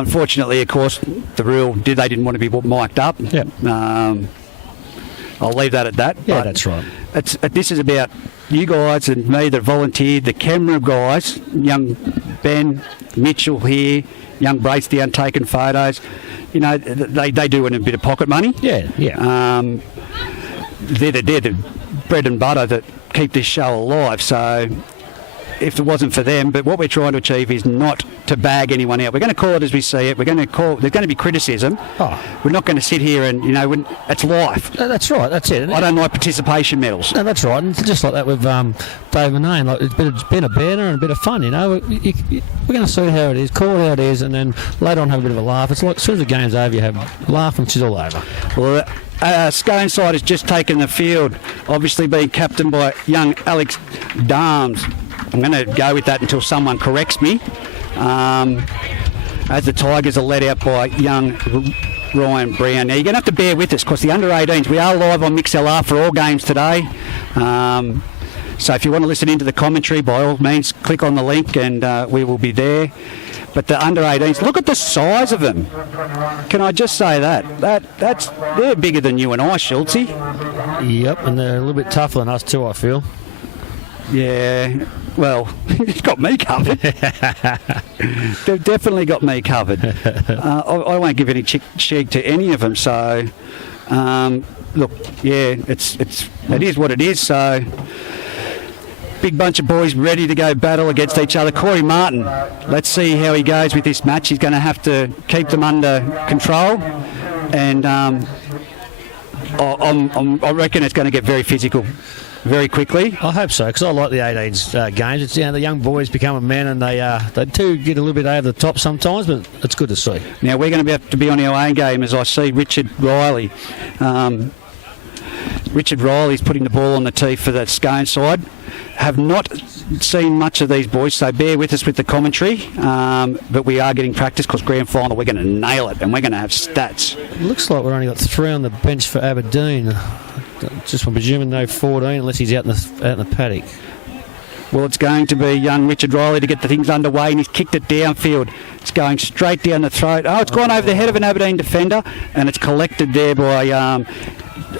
unfortunately, of course, the rule they didn't want to be mic'd up. Yep. I'll leave that at that. Yeah, but that's right. This is about you guys and me that volunteered, the camera guys, young Ben, Mitchell here, young Brace down taking photos. You know, they do win a bit of pocket money. Yeah. They're the bread and butter that keep this show alive. So if it wasn't for them, but what we're trying to achieve is not to bag anyone out. We're going to call it as we see it. There's going to be criticism. We're not going to sit here and, it's life. No, that's right, that's it. I don't like participation medals. No, that's right, and just like that with Dave and Nain, like it's been a banner and a bit of fun, We're going to see how it is, call it how it is, and then later on have a bit of a laugh. It's like as soon as the game's over, you have a laugh and she's all over. Well, Scone side has just taken the field, obviously being captained by young Alex Darms. I'm going to go with that until someone corrects me. As the Tigers are led out by young Ryan Brown. Now, you're going to have to bear with us because the under-18s, we are live on MixLR for all games today. So if you want to listen into the commentary, by all means, click on the link and we will be there. But the under-18s, look at the size of them. Can I just say that? They're bigger than you and I, Schultzy. Yep, and they're a little bit tougher than us too, I feel. Yeah, well, it's got me covered. They've definitely got me covered. I won't give any cheek to any of them. So, look, yeah, it is what it is. So, big bunch of boys ready to go battle against each other. Corey Martin, let's see how he goes with this match. He's going to have to keep them under control, and I reckon it's going to get very physical very quickly. I hope so, because I like the 18s games. It's the young boys becoming men, and they do get a little bit over the top sometimes, but it's good to see. Now we're going to have to be on our own game as I see Richard Riley. Richard Riley's putting the ball on the tee for the Scone side. Have not seen much of these boys, so bear with us with the commentary. But we are getting practice because grand final we're going to nail it and we're going to have stats. It looks like we've only got 3 on the bench for Aberdeen. Just I'm presuming no 14 unless he's out in the paddock. Well, it's going to be young Richard Riley to get the things underway, and he's kicked it downfield. It's going straight down the throat. Oh, it's gone over the head of an Aberdeen defender, and it's collected there by,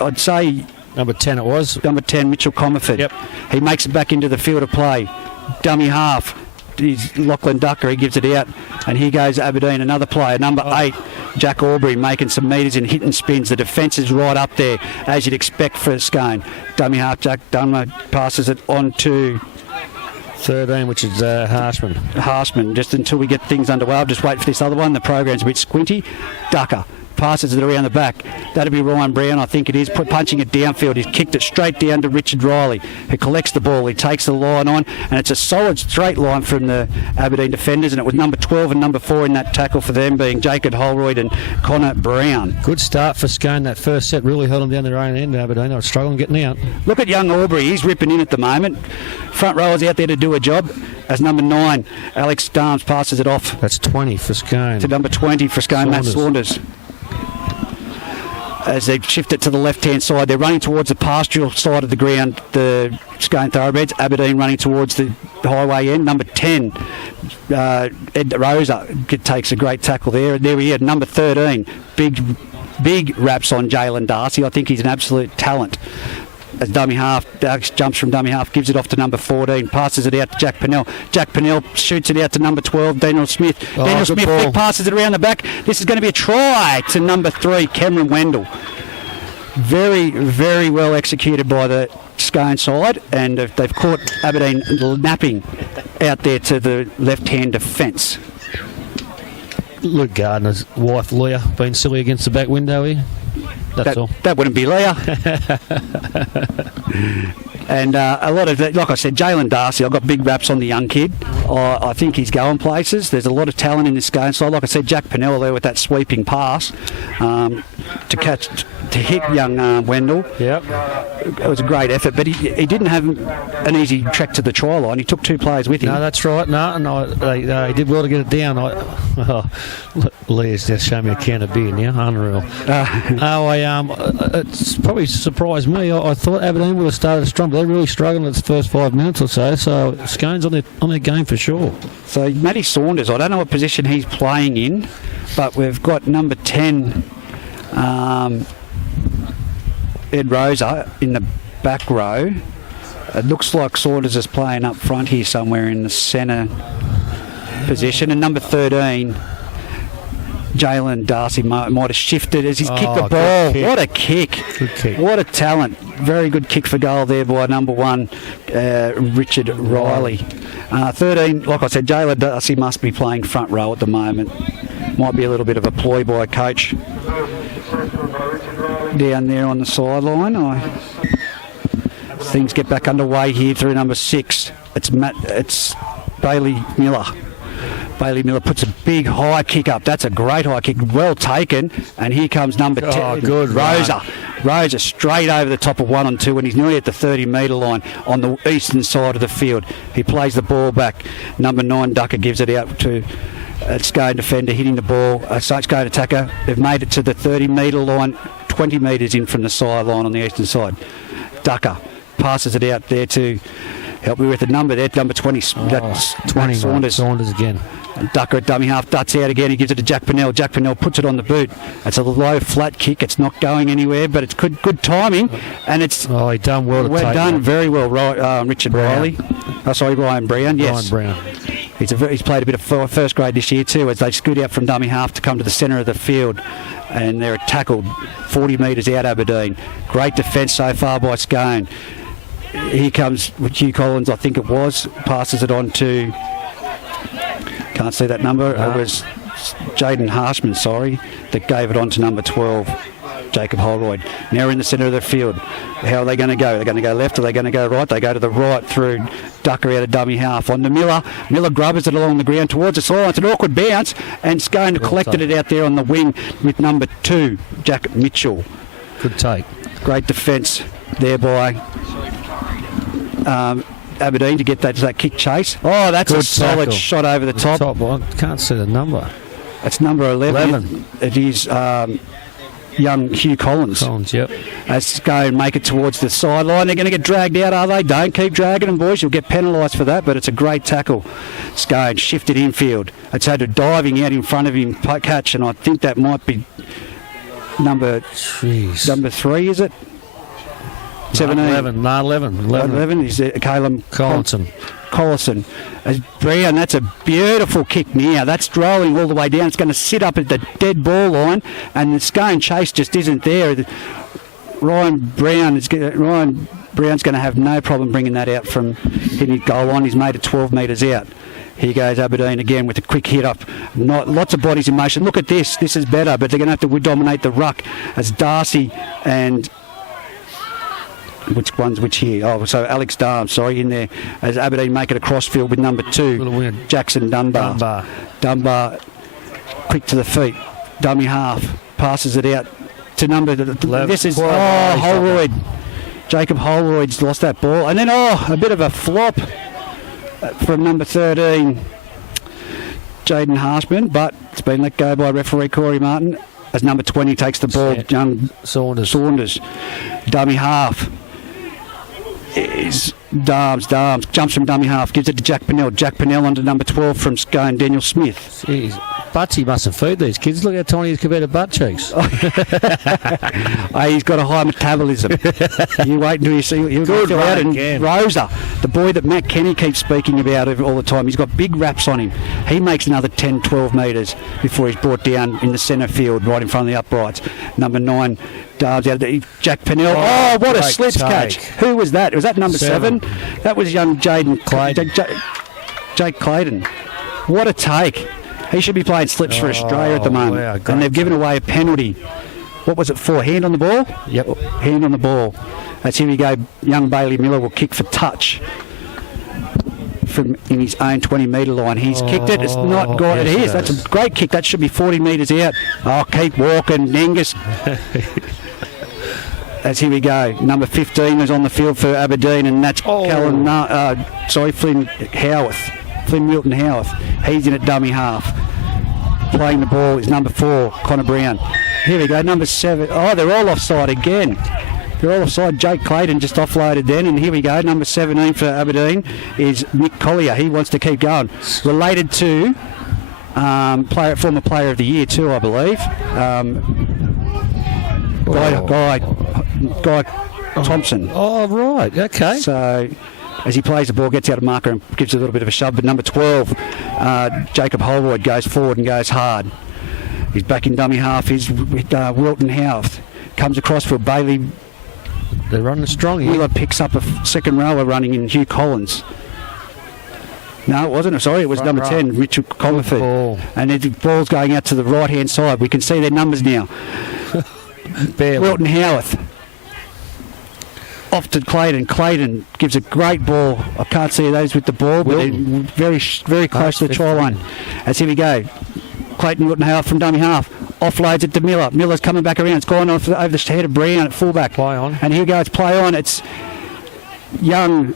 I'd say... Number 10 it was. Number 10, Mitchell Comerford. Yep. He makes it back into the field of play. Dummy half. He's Lachlan Ducker. He gives it out. And here goes Aberdeen, another player. Number 8, Jack Aubrey, making some metres and hitting spins. The defence is right up there, as you'd expect for Scone. Dummy half, Jack Dunmer passes it on to 13, which is Harshman. Just until we get things underway. I'll just wait for this other one. The program's a bit squinty. Ducker passes it around the back. That'll be Ryan Brown, I think it is, punching it downfield. He's kicked it straight down to Richard Riley, who collects the ball. He takes the line on, and it's a solid straight line from the Aberdeen defenders, and it was number 12 and number 4 in that tackle for them, being Jacob Holroyd and Connor Brown. Good start for Scone. That first set really held them down their own end, Aberdeen. They were struggling getting out. Look at young Aubrey. He's ripping in at the moment. Front rowers out there to do a job. As number 9, Alex Darms passes it off. That's 20 for Scone. To number 20 for Scone, Matt Saunders. As they shift it to the left-hand side, they're running towards the pastoral side of the ground, the Scone Thoroughbreds. Aberdeen running towards the highway end. Number 10, Ed Rosa takes a great tackle there. And there we had number 13, big raps on Jalen Darcy. I think he's an absolute talent. As dummy half, jumps from dummy half, gives it off to number 14, passes it out to Jack Pennell. Jack Pennell shoots it out to number 12, Daniel Smith. Daniel Smith passes it around the back. This is going to be a try to number 3, Cameron Wendell. Very, very well executed by the Scone side, and they've caught Aberdeen napping out there to the left-hand defence. Luke Gardner's wife, Leah, been silly against the back window here. That's all. That wouldn't be Leah. And a lot of that, like I said, Jalen Darcy, I've got big raps on the young kid. I think he's going places. There's a lot of talent in this Scone side. Like I said, Jack Pennell there with that sweeping pass to hit young Wendell. Yep. It was a great effort, but he didn't have an easy trek to the try line. He took 2 players with him. No, that's right. No, he did well to get it down. Leah's just showing me a can of beer now. Unreal. It's probably surprised me. I thought Aberdeen would have started strong, but they're really struggling in the first 5 minutes or so. So Scone's on their game for sure. So Matty Saunders, I don't know what position he's playing in. but we've got number 10, Ed Rosa, in the back row. It looks like Saunders is playing up front here somewhere in the centre position. And number 13, Jalen Darcy might have shifted as he's kicked the ball. What a kick. Good kick. What a talent. Very good kick for goal there by number 1, Richard Riley. 13, like I said, Jalen Darcy must be playing front row at the moment. Might be a little bit of a ploy by a coach down there on the sideline. Things get back underway here through number 6. It's Bailey Miller. Bailey Miller puts a big high kick up. That's a great high kick. Well taken. And here comes number 10. Good Rosa. Rosa straight over the top of 1 on 2 and he's nearly at the 30-metre line on the eastern side of the field. He plays the ball back. Number 9, Ducker, gives it out to Scone defender hitting the ball. Scone attacker. They've made it to the 30-metre line, 20 metres in from the sideline on the eastern side. Ducker passes it out there to help me with the number there. Number 20. That's 20. Saunders. Saunders again. Ducker at dummy half, duts out again. He gives it to Jack Pennell. Jack Pennell puts it on the boot. It's a low, flat kick. It's not going anywhere, but it's good timing. And it's he done well. Very well, Richard Riley. Ryan Brown. Yes, Ryan Brown. He's played a bit of first grade this year too, as they scoot out from dummy half to come to the centre of the field, and they're tackled 40 metres out. Aberdeen. Great defence so far by Scone. Here comes Hugh Collins, I think it was. Passes it on to. Can't see that number. It was Jaden Harshman, that gave it on to number 12, Jacob Holroyd. Now we're in the centre of the field. How are they going to go? They're going to go left or they're going to go right? They go to the right through Ducker out of dummy half. On to Miller. Miller grubbers it along the ground towards the sideline. It's an awkward bounce and Scone collected it out there on the wing with number 2, Jack Mitchell. Good take. Great defence there by Aberdeen to get that kick chase. Oh, that's good a solid tackle. Shot over the top. I can't see the number. It's number 11. It is young Hugh Collins. Yep. As go and make it towards the sideline. They're going to get dragged out, are they? Don't keep dragging them, boys. You'll get penalised for that, but it's a great tackle. Scone shifted infield. It's had a diving out in front of him catch, and I think that might be number 3, is it? 17. 11 is Caleb Collison. As Brown, that's a beautiful kick now. That's rolling all the way down. It's going to sit up at the dead ball line, and the Scone chase just isn't there. Ryan Brown's going to have no problem bringing that out from hitting his goal line. He's made it 12 metres out. Here goes Aberdeen again with a quick hit up. Lots of bodies in motion. Look at this. This is better, but they're going to have to dominate the ruck as Darcy and... Which one's which here? Oh, so Alex Darm, in there, as Aberdeen make it a crossfield with number 2, Jackson Dunbar. Dunbar, quick to the feet, dummy half, passes it out to number 11. This is Holroyd. Jacob Holroyd's lost that ball, and then a bit of a flop from number 13, Jaden Harshman, but it's been let go by referee Corey Martin as number 20 takes the ball. Young Saunders, dummy half. Is Darms jumps from dummy half, gives it to Jack Pennell onto number 12 from Scone, Daniel Smith. Jeez, Butsy mustn't feed these kids. Look how tiny his compared to butt cheeks. He's got a high metabolism. You wait until you see. He'll go out. And Rosa, the boy that Matt Kenny keeps speaking about all the time, he's got big wraps on him. He makes another 10, 12 metres before he's brought down in the centre field, right in front of the uprights. Number 9. Out of Jack Pennell. What a slips catch. Who was that? Was that number 7? That was young Jaden Clayton. Jake Clayton. What a take. He should be playing slips for Australia at the moment. Wow, and they've given away a penalty. What was it for? Hand on the ball? Yep. Hand on the ball. That's here we go. Young Bailey Miller will kick for touch from in his own 20-metre line. He's kicked it. It's not got it. It is. That's a great kick. That should be 40 metres out. Keep walking. Angus. As here we go. Number 15 is on the field for Aberdeen, and that's Flynn Howarth. Flynn Milton Howarth. He's in at dummy half. Playing the ball is number 4, Connor Brown. Here we go. Number 7. They're all offside again. They're all offside. Jake Clayton just offloaded then, and here we go. Number 17 for Aberdeen is Nick Collier. He wants to keep going. Related to Former player of the year too, I believe. Guy Thompson. Oh, right. Okay. So, as he plays the ball, gets out of marker and gives a little bit of a shove. But number 12, Jacob Holroyd, goes forward and goes hard. He's back in dummy half. He's with Wilton Howarth. Comes across for Bailey. They're running strong here. Wheeler picks up a second rower running in Hugh Collins. No, it wasn't. Sorry, it was number 10, Richard Comerford. And the ball's going out to the right-hand side. We can see their numbers now. Wilton Howarth. Off to Clayton. Clayton gives a great ball. I can't see those with the ball, but they're very, very close to the try line. As here we go. Clayton Wilton Howarth from dummy half. Offloads it to Miller. Miller's coming back around. It's gone off over the head of Brown at fullback. Play on. And here goes play on. It's young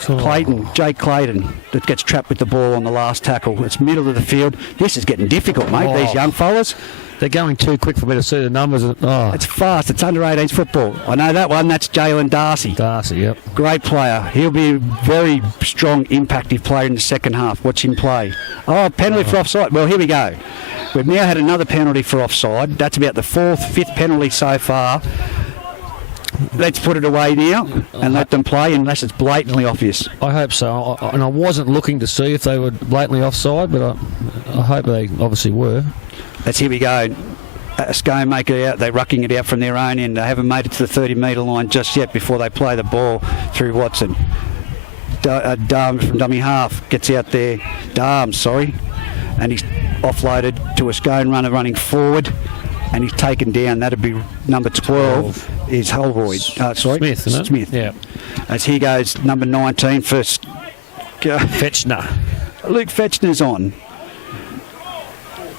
Clayton, Jake Clayton, that gets trapped with the ball on the last tackle. It's middle of the field. This is getting difficult, mate, these young fellas. They're going too quick for me to see the numbers. It's fast. It's under 18s football. I know that one. That's Jalen Darcy. Darcy, yep. Great player. He'll be a very strong, impactful player in the second half. Watch him play. Oh, penalty for offside. Well, here we go. We've now had another penalty for offside. That's about the fifth penalty so far. Let's put it away now and let them play unless it's blatantly obvious. I hope so. And I wasn't looking to see if they were blatantly offside, but I hope they obviously were. Here we go. Scone make it out. They're rucking it out from their own end. They haven't made it to the 30-metre line just yet before they play the ball through Watson. Darm from dummy half gets out there. And he's offloaded to a Scone runner running forward. And he's taken down. That'd be number 12 is Holroyd. Smith, isn't it? Smith. Yeah. As here goes number 19 for Fetchner. Luke Fetchner's on.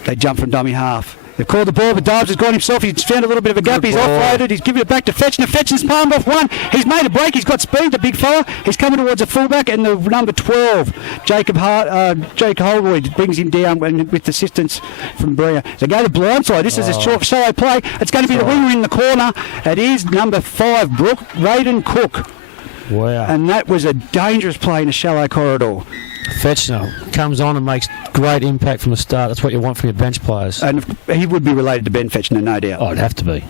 They jump from dummy half. They've called the ball, but Darbs has got himself. He's found a little bit of a gap. He's offloaded. He's given it back to Fetchner. Fetchner's palmed off one. He's made a break. He's got speed, the big fella. He's coming towards a fullback, and the number 12, Jake Holroyd, brings him down with assistance from Brea. They go to blindside. This is a short solo play. It's going to be the winger in the corner. It is number 5, Raiden Cook. Wow. And that was a dangerous play in a shallow corridor. Fetchner comes on and makes great impact from the start. That's what you want from your bench players. And he would be related to Ben Fetchner, no doubt. Oh, it'd have to be.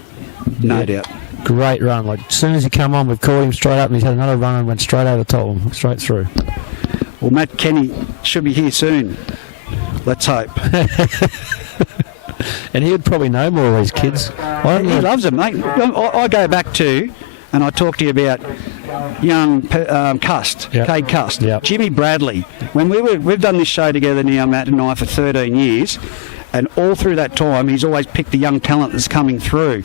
No doubt. Great run. Like, as soon as he come on, we've called him straight up, and he's had another run and went straight over the top of him, straight through. Well, Matt Kenny should be here soon. Let's hope. And he would probably know more of these kids. He loves them, mate. I go back to, and I talk to you about young Cust, Cade Cust, Jimmy Bradley. When we've done this show together now, Matt and I, for 13 years, and all through that time, he's always picked the young talent that's coming through.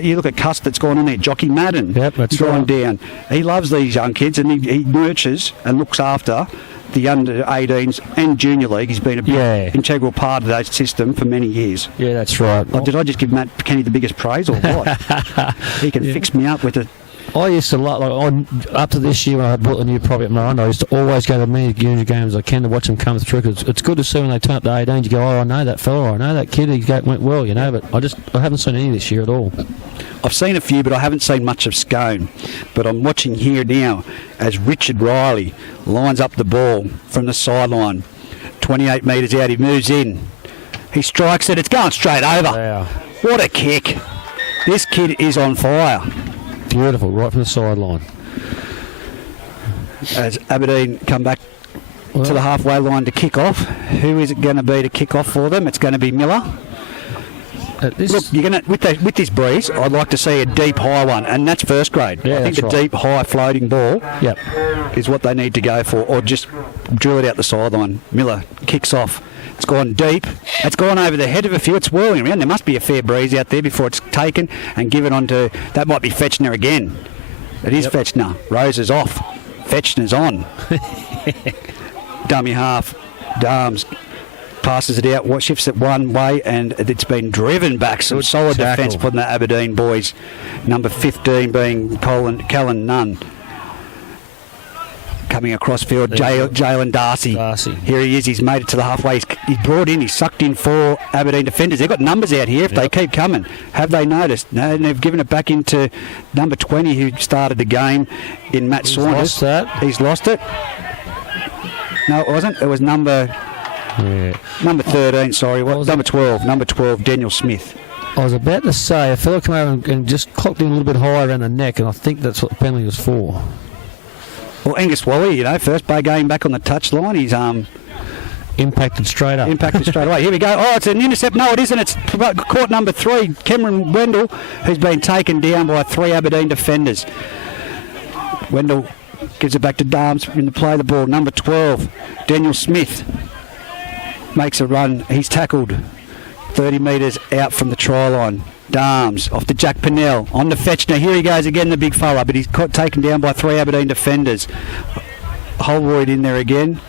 You look at Cust that's gone on there, Jockey Madden, that's gone down. He loves these young kids, and he nurtures and looks after the under-18s and junior league. He's been a big integral part of that system for many years. Yeah, that's right. Did I just give Matt Kenny the biggest praise or what? He can fix me up with it. I used to up to this year when I bought the new property at Miranda, I used to always go to as many junior games as I can to watch them come through, because it's good to see when they turn up to 18, you go, I know that fella, I know that kid, went well, but I haven't seen any this year at all. I've seen a few, but I haven't seen much of Scone. But I'm watching here now as Richard Riley lines up the ball from the sideline. 28 metres out, he moves in. He strikes it, it's going straight over. Wow. What a kick. This kid is on fire. Beautiful, right from the sideline. As Aberdeen come back to the halfway line to kick off, who is it going to be to kick off for them? It's going to be Miller. Look, you're going to with this breeze, I'd like to see a deep high one, and that's first grade. Yeah, I think a deep high floating ball is what they need to go for, or just drill it out the sideline. Miller kicks off. It's gone deep. It's gone over the head of a few. It's whirling around. There must be a fair breeze out there before it's taken and given on to... That might be Fetchner again. It is Fetchner. Rose is off. Fetchner's on. Dummy half. Darms passes it out. Shifts it one way, and it's been driven back. Some solid defence from the Aberdeen boys. Number 15 being Callan Nunn. Coming across field, Jalen Darcy. Here he is. He's made it to the halfway. He's brought in. He's sucked in 4 Aberdeen defenders. They've got numbers out here if they keep coming. Have they noticed? No, and they've given it back into number 20, who started the game in Matt Saunders. Lost that. He's lost it. No, it wasn't. It was number Yeah. Number 13, sorry. Number 12. Number 12, Daniel Smith. I was about to say, a fella came over and just clocked him a little bit higher around the neck, and I think that's what the penalty was for. Well, Angus Wally, first play game back on the touchline. He's impacted straight up. Away. Here we go. Oh, it's an intercept. No, it isn't. It's caught number 3, Cameron Wendell, who's been taken down by 3 Aberdeen defenders. Wendell gives it back to Darms in the play of the ball. Number 12, Daniel Smith, makes a run. He's tackled 30 metres out from the try line. Darms off to Jack Pennell on the fetch. Now here he goes again, the big fella, but he's taken down by 3 Aberdeen defenders. Holroyd in there again,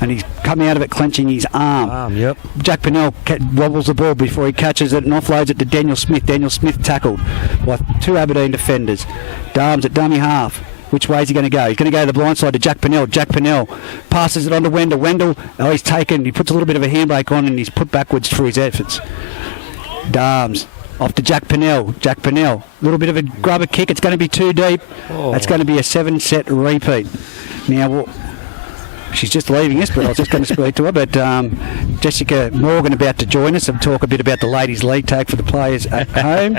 and he's coming out of it clenching his arm. Yep. Jack Pennell wobbles the ball before he catches it and offloads it to Daniel Smith. Daniel Smith tackled by 2 Aberdeen defenders. Darms at dummy half. Which way is he going to go? He's going to go to the blind side to Jack Pennell. Jack Pennell passes it on to Wendell. Wendell, he's taken. He puts a little bit of a handbrake on and he's put backwards through his efforts. Darms off to Jack Pennell. Jack Pennell, a little bit of a grubber kick. It's going to be too deep. That's going to be a 7-set repeat. Now, she's just leaving us, but I was just going to speak to her. But Jessica Morgan about to join us and talk a bit about the ladies' league tag for the players at home.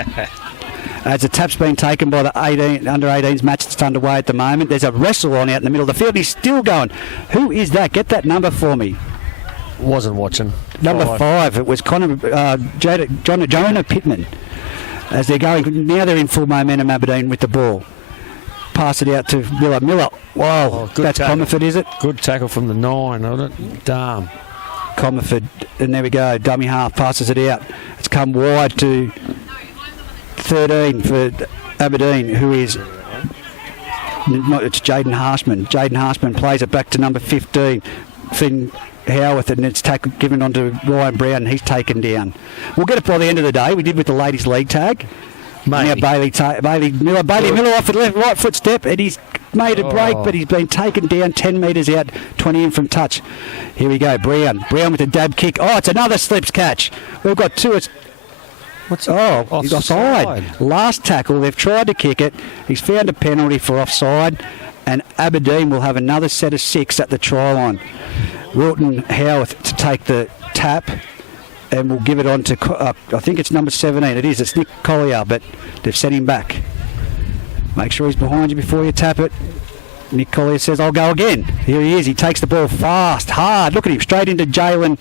As the tap's been taken by the under 18s match that's underway at the moment. There's a wrestle on out in the middle of the field. He's still going. Who is that? Get that number for me. Wasn't watching. Number 5. It was Jonah Pittman. As they're going, now they're in full momentum, Aberdeen, with the ball. Pass it out to Miller. Miller. Wow, that's tackle. Comerford, is it? Good tackle from the 9, wasn't it? Damn. Comerford, and there we go. Dummy half passes it out. It's come wide to 13 for Aberdeen, who is it's Jaden Harshman. Jaden Harshman plays it back to number 15, Finn Howarth, and it's given on to Ryan Brown, and he's taken down. We'll get it by the end of the day. We did with the ladies' league tag. Maybe. Now Bailey Miller off the left right foot step, and he's made a break, but he's been taken down 10 metres out, 20 in from touch. Here we go, Brown with a dab kick. Oh, it's another slips catch. We've got 2. He's offside. Last tackle, they've tried to kick it. He's found a penalty for offside, and Aberdeen will have another set of 6 at the try line. Wilton Howarth to take the tap, and we'll give it on to, I think it's number 17. It is. It's Nick Collier, but they've sent him back. Make sure he's behind you before you tap it. Nick Collier says, I'll go again. Here he is. He takes the ball fast, hard. Look at him, straight into Jalen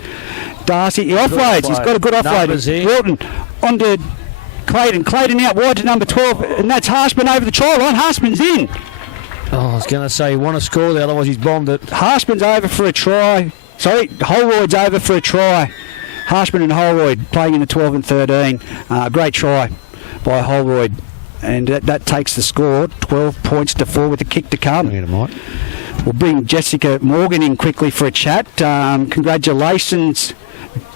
Darcy. He offloads. He's got a good offload. Wilton onto Clayton. Clayton out wide to number 12, and that's Harshman over the try line. Harshman's in. I was going to say, you want to score there, otherwise he's bombed it. Harshman's over for a try. Sorry, Holroyd's over for a try. Harshman and Holroyd playing in the 12 and 13. Great try by Holroyd. And that takes the score 12 points to 4 with a kick to come. We'll bring Jessica Morgan in quickly for a chat. Congratulations,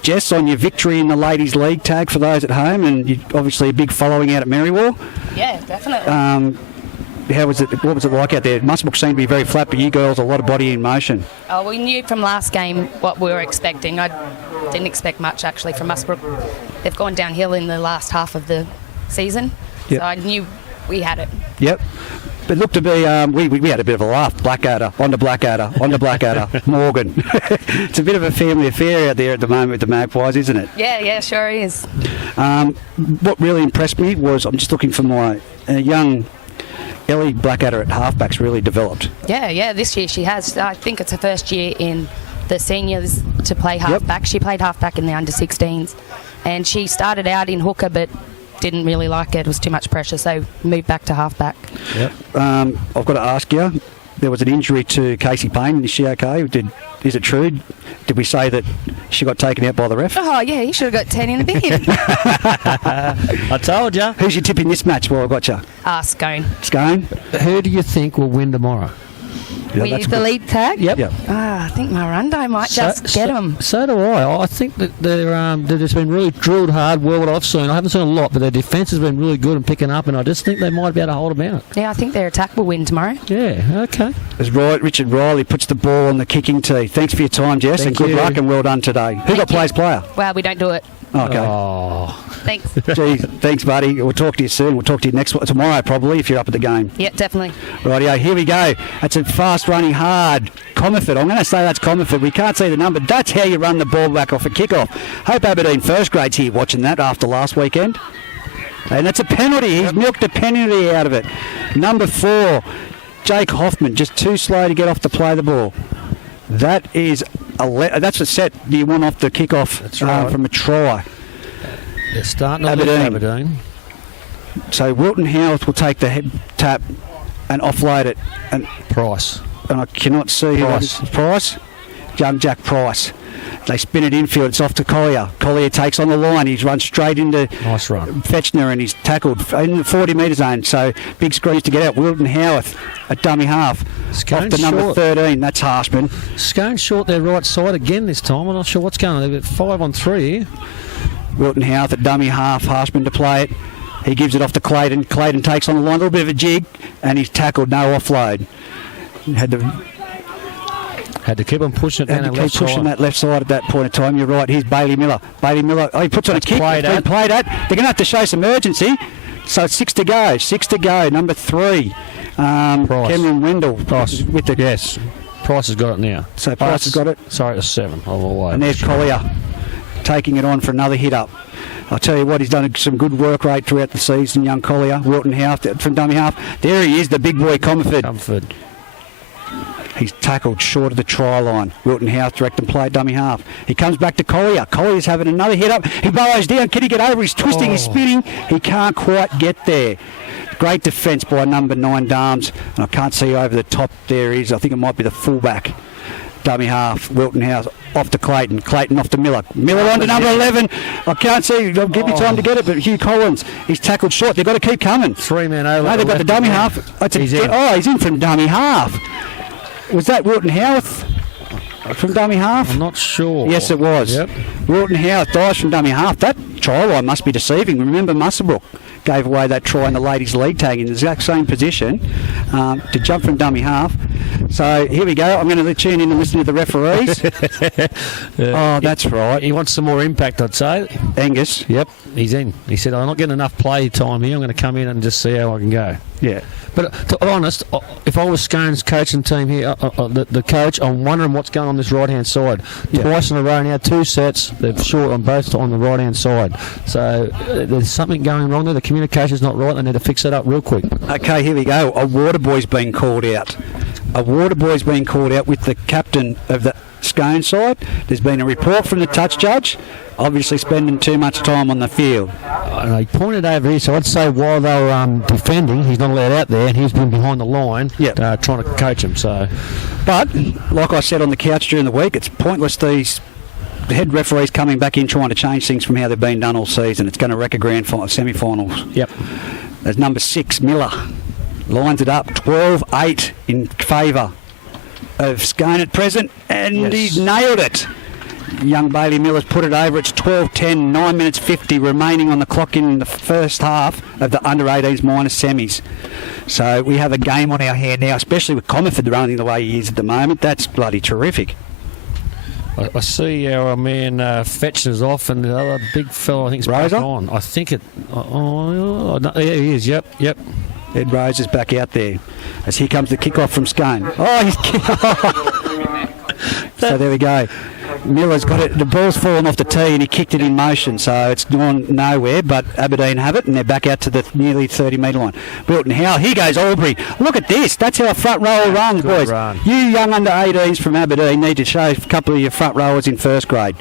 Jess, on your victory in the Ladies' League tag for those at home, and you obviously a big following out at Merriwell. Yeah, definitely. How was it? What was it like out there? Musbrook seemed to be very flat, but you girls, a lot of body in motion. Oh, we knew from last game what we were expecting. I didn't expect much actually from Musbrook. They've gone downhill in the last half of the season. Yep. So I knew we had it. Yep. It looked to be, we had a bit of a laugh. Blackadder, onto Blackadder, Morgan. It's a bit of a family affair out there at the moment with the Magpies, isn't it? Yeah, sure is. What really impressed me was, I'm just looking for my young Ellie Blackadder at halfback's really developed. Yeah, this year she has. I think it's her first year in the seniors to play halfback. Yep. She played halfback in the under-16s, and she started out in hooker, but didn't really like it. It was too much pressure, so moved back to halfback. Yep. I've got to ask you, there was an injury to Casey Payne. Is she okay? Is it true? Did we say that she got taken out by the ref? Oh, yeah, you should have got 10 in the bin. I told you. Who's your tip in this match while I got you? Scone. Scone? Who do you think will win tomorrow? With the lead tag? Yep. I think Marundo might just get them. So do I. I think that they've just been really drilled hard, well, what I've seen. I haven't seen a lot, but their defence has been really good and picking up, and I just think they might be able to hold them out. Yeah, I think their attack will win tomorrow. Yeah, okay. That's right. Richard Riley puts the ball on the kicking tee. Thanks for your time, Jess, and good luck and well done today. Who got plays player? Well, we don't do it. Okay. Oh. Thanks. Gee, thanks, buddy. We'll talk to you soon. We'll talk to you tomorrow, probably, if you're up at the game. Yeah, definitely. Rightio, here we go. That's a fast-running, hard Comerford. I'm going to say that's Comerford. We can't see the number. That's how you run the ball back off a kickoff. Hope Aberdeen first grade's here watching that after last weekend. And that's a penalty. He's milked a penalty out of it. Number 4, Jake Hoffman, just too slow to get off to play the ball. That is that's a set you want off the kickoff. That's right. From a try. They're starting to lift Aberdeen. So Wilton Howarth will take the head tap and offload it. And Price. I cannot see Price. Young Jack Price. They spin it infield. It's off to Collier. Collier takes on the line. He's run straight into Nice run. Fetchner, and he's tackled in the 40-metre zone. So big screens to get out. Wilton Howarth at dummy half. Scone off to number short. 13. That's Harshman. Scone short their right side again this time. I'm not sure what's going on. They've got 5 on 3 here. Wilton Howarth at dummy half. Harshman to play it. He gives it off to Clayton. Clayton takes on the line. A little bit of a jig, and he's tackled. No offload. Had to keep on pushing it down And that to left keep pushing side. that left side at that point of time. You're right. Here's Bailey Miller. Bailey Miller. Oh, he puts on a kick. played It's been at. played at. They're going to have to show some urgency. So it's 6 to go. 6 to go. Number 3. Cameron Wendell. Price. With the, Yes. Price has got it now. So Price has got it. Sorry, it's 7. I'm away. And there's Collier taking it on for another hit up. I'll tell you what, he's done some good work rate throughout the season, young Collier. Wilton Howarth from dummy half. There he is, the big boy Comerford. He's tackled short of the try line. Wilton Howarth direct and play dummy half. He comes back to Collier. Collier's having another hit up. He burrows down. Can he get over? He's twisting, he's spinning. He can't quite get there. Great defence by number 9 Darms. And I can't see over the top there is. I think it might be the fullback. Dummy half. Wilton Howarth off to Clayton. Clayton off to Miller. Miller on to number 11. I can't see. I'll give you time to get it, but Hugh Collins, he's tackled short. They've got to keep coming. 3 men over. No, they've got the dummy half. He's in. He's in from dummy half. Was that Wilton Howarth from dummy half? I'm not sure. Yes, it was. Yep. Wilton Howarth dies from dummy half. That try line must be deceiving. Remember, Musselbrook gave away that try in the ladies' league tag in the exact same position to jump from dummy half. So here we go. I'm going to tune in and listen to the referees. Oh, that's right. He wants some more impact, I'd say. Angus. Yep, he's in. He said, I'm not getting enough play time here. I'm going to come in and just see how I can go. Yeah. But to be honest, if I was Scone's coaching team here, the coach, I'm wondering what's going on this right-hand side. Yeah. Twice in a row now, 2 sets. They're short on both on the right-hand side. So there's something going wrong there. The communication's not right. They need to fix that up real quick. Okay, here we go. A water boy's been called out. A water boy's been called out with the captain of the Scone side. There's been a report from the touch judge, obviously spending too much time on the field. And he pointed over here, so I'd say while they were defending, he's not allowed out there, and he's been behind the line trying to coach him. So, but like I said on the couch during the week, it's pointless these head referees coming back in trying to change things from how they've been done all season. It's going to wreck a grand final semi-finals. Yep. There's number 6 Miller lines it up 12-8 in favour of Scone at present, and he's nailed it. Young Bailey Miller's put it over. It's 12-10, 9 minutes 50 remaining on the clock in the first half of the under-18s minus semis. So we have a game on our hand now, especially with Comerford running the way he is at the moment. That's bloody terrific. I see our man Fetchner's off, and the other big fellow I think is back Rosa? on. I think it. No, yeah, he is. Yep. Ed Rose is back out there as here comes the kick-off from Scone. Oh, he's so there we go. Miller's got it. The ball's fallen off the tee and he kicked it in motion, so it's gone nowhere. But Aberdeen have it, and they're back out to the nearly 30-metre line. Wilton Howarth, here goes Albury. Look at this. That's how a front rower runs, boys. Run. You young under-18s from Aberdeen need to show a couple of your front rowers in first grade.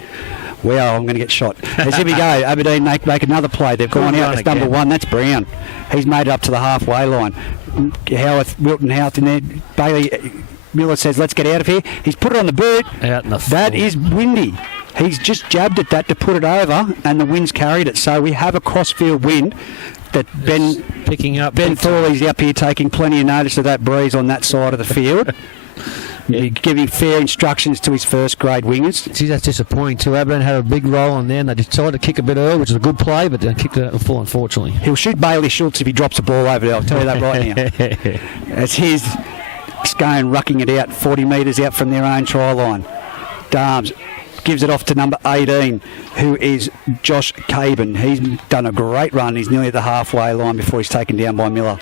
Well, I'm going to get shot. As here we go. Aberdeen make another play. They've gone out. It's number 1. That's Brown. He's made it up to the halfway line. Wilton Howarth in there. Bailey Miller says, let's get out of here. He's put it on the boot. Out in the That is windy. He's just jabbed at that to put it over, and the wind's carried it. So we have a crossfield wind that Ben picking up. Ben Thorley's up here taking plenty of notice of that breeze on that side of the field. Giving fair instructions to his first grade wingers. Gee, that's disappointing too. Aberdeen had a big roll in there, and they decided to kick a bit early, which is a good play, but they kicked it out full, unfortunately. He'll shoot Bailey Schultz if he drops the ball over there. I'll tell you that right now. It's his Scone rucking it out 40 metres out from their own try line. Darms gives it off to number 18, who is Josh Caban. He's done a great run. He's nearly at the halfway line before he's taken down by Miller.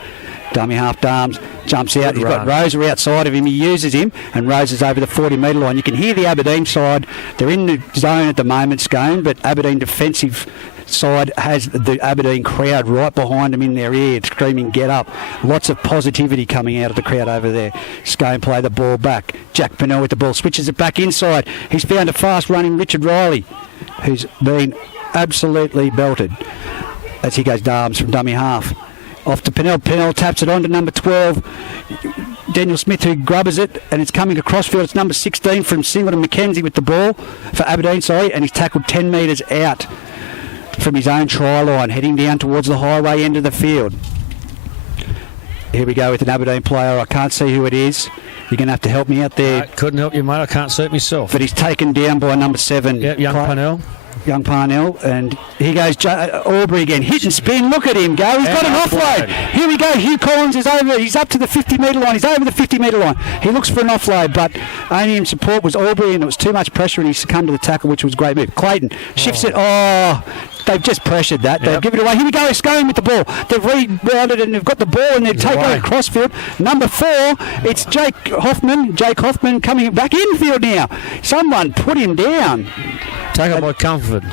Dummy half Darms jumps out. He's got Rosa outside of him. He uses him, and Rosa's over the 40-metre line. You can hear the Aberdeen side. They're in the zone at the moment, Scone, but Aberdeen defensive side has the Aberdeen crowd right behind them in their ear, screaming, get up. Lots of positivity coming out of the crowd over there. Scone play the ball back. Jack Pennell with the ball, switches it back inside. He's found a fast-running Richard Riley, who's been absolutely belted as he goes Darms from dummy half. Off to Pennell. Pennell taps it on to number 12. Daniel Smith, who grubbers it, and it's coming to crossfield. It's number 16 from Singleton McKenzie with the ball for Aberdeen, and he's tackled 10 metres out from his own try line, heading down towards the highway end of the field. Here we go with an Aberdeen player. I can't see who it is. You're going to have to help me out there. Couldn't help you, mate. I can't see it myself. But he's taken down by number 7. Yep, young Parnell, and here goes Aubrey again. Hit and spin. Look at him go. He's got an offload. Here we go. Hugh Collins is over. He's up to the 50-metre line. He's over the 50-metre line. He looks for an offload, but only in support was Aubrey, and it was too much pressure, and he succumbed to the tackle, which was a great move. Clayton shifts it. They've just pressured that. They've given it away. Here we go. Scone with the ball. They've rebounded and they've got the ball and they've taken it crossfield. Number 4, it's Jake Hoffman coming back infield now. Someone put him down. Taken by Comfort.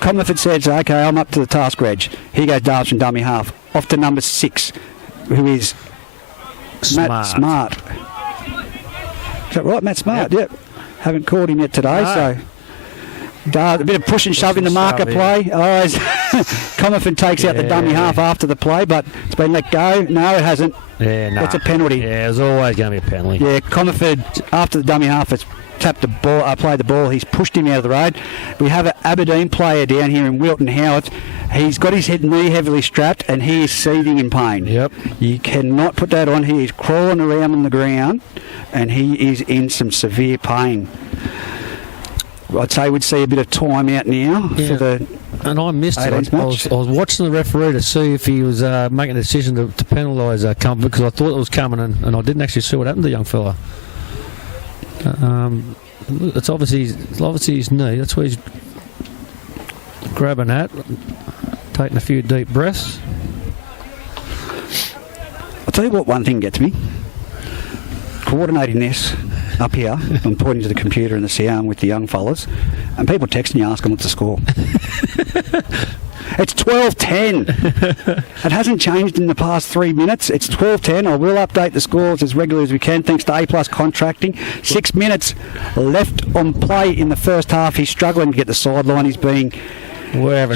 Comfort says, okay, I'm up to the task, Reg. Here goes Darts from dummy half. Off to number 6, who is Matt Smart. Is that right, Matt Smart? Yep. Haven't called him yet today, so... a bit of push and shove in the marker play. Comerford takes out the dummy half after the play, but it's been let go. No, it hasn't. That's a penalty. Yeah, there's always going to be a penalty. Yeah, Comerford, after the dummy half, has tapped the ball, played the ball. He's pushed him out of the road. We have an Aberdeen player down here in Wilton Howard. He's got his knee heavily strapped, and he is seething in pain. Yep. You cannot put that on. He is crawling around on the ground, and he is in some severe pain. I'd say we'd see a bit of time out now for the. And I missed it. I was watching the referee to see if he was making a decision to penalise Comfort, because I thought it was coming, and I didn't actually see what happened to the young fella. It's obviously his knee. That's where he's grabbing at, taking a few deep breaths. I'll tell you what, one thing gets me. Coordinating this up here, I'm pointing to the computer and the sound with the young fellas, and people texting you asking what's the score. It's 12-10. It hasn't changed in the past 3 minutes. It's 12-10. I will update the scores as regularly as we can, thanks to A+ Contracting. 6 minutes left on play in the first half. He's struggling to get the sideline. He's being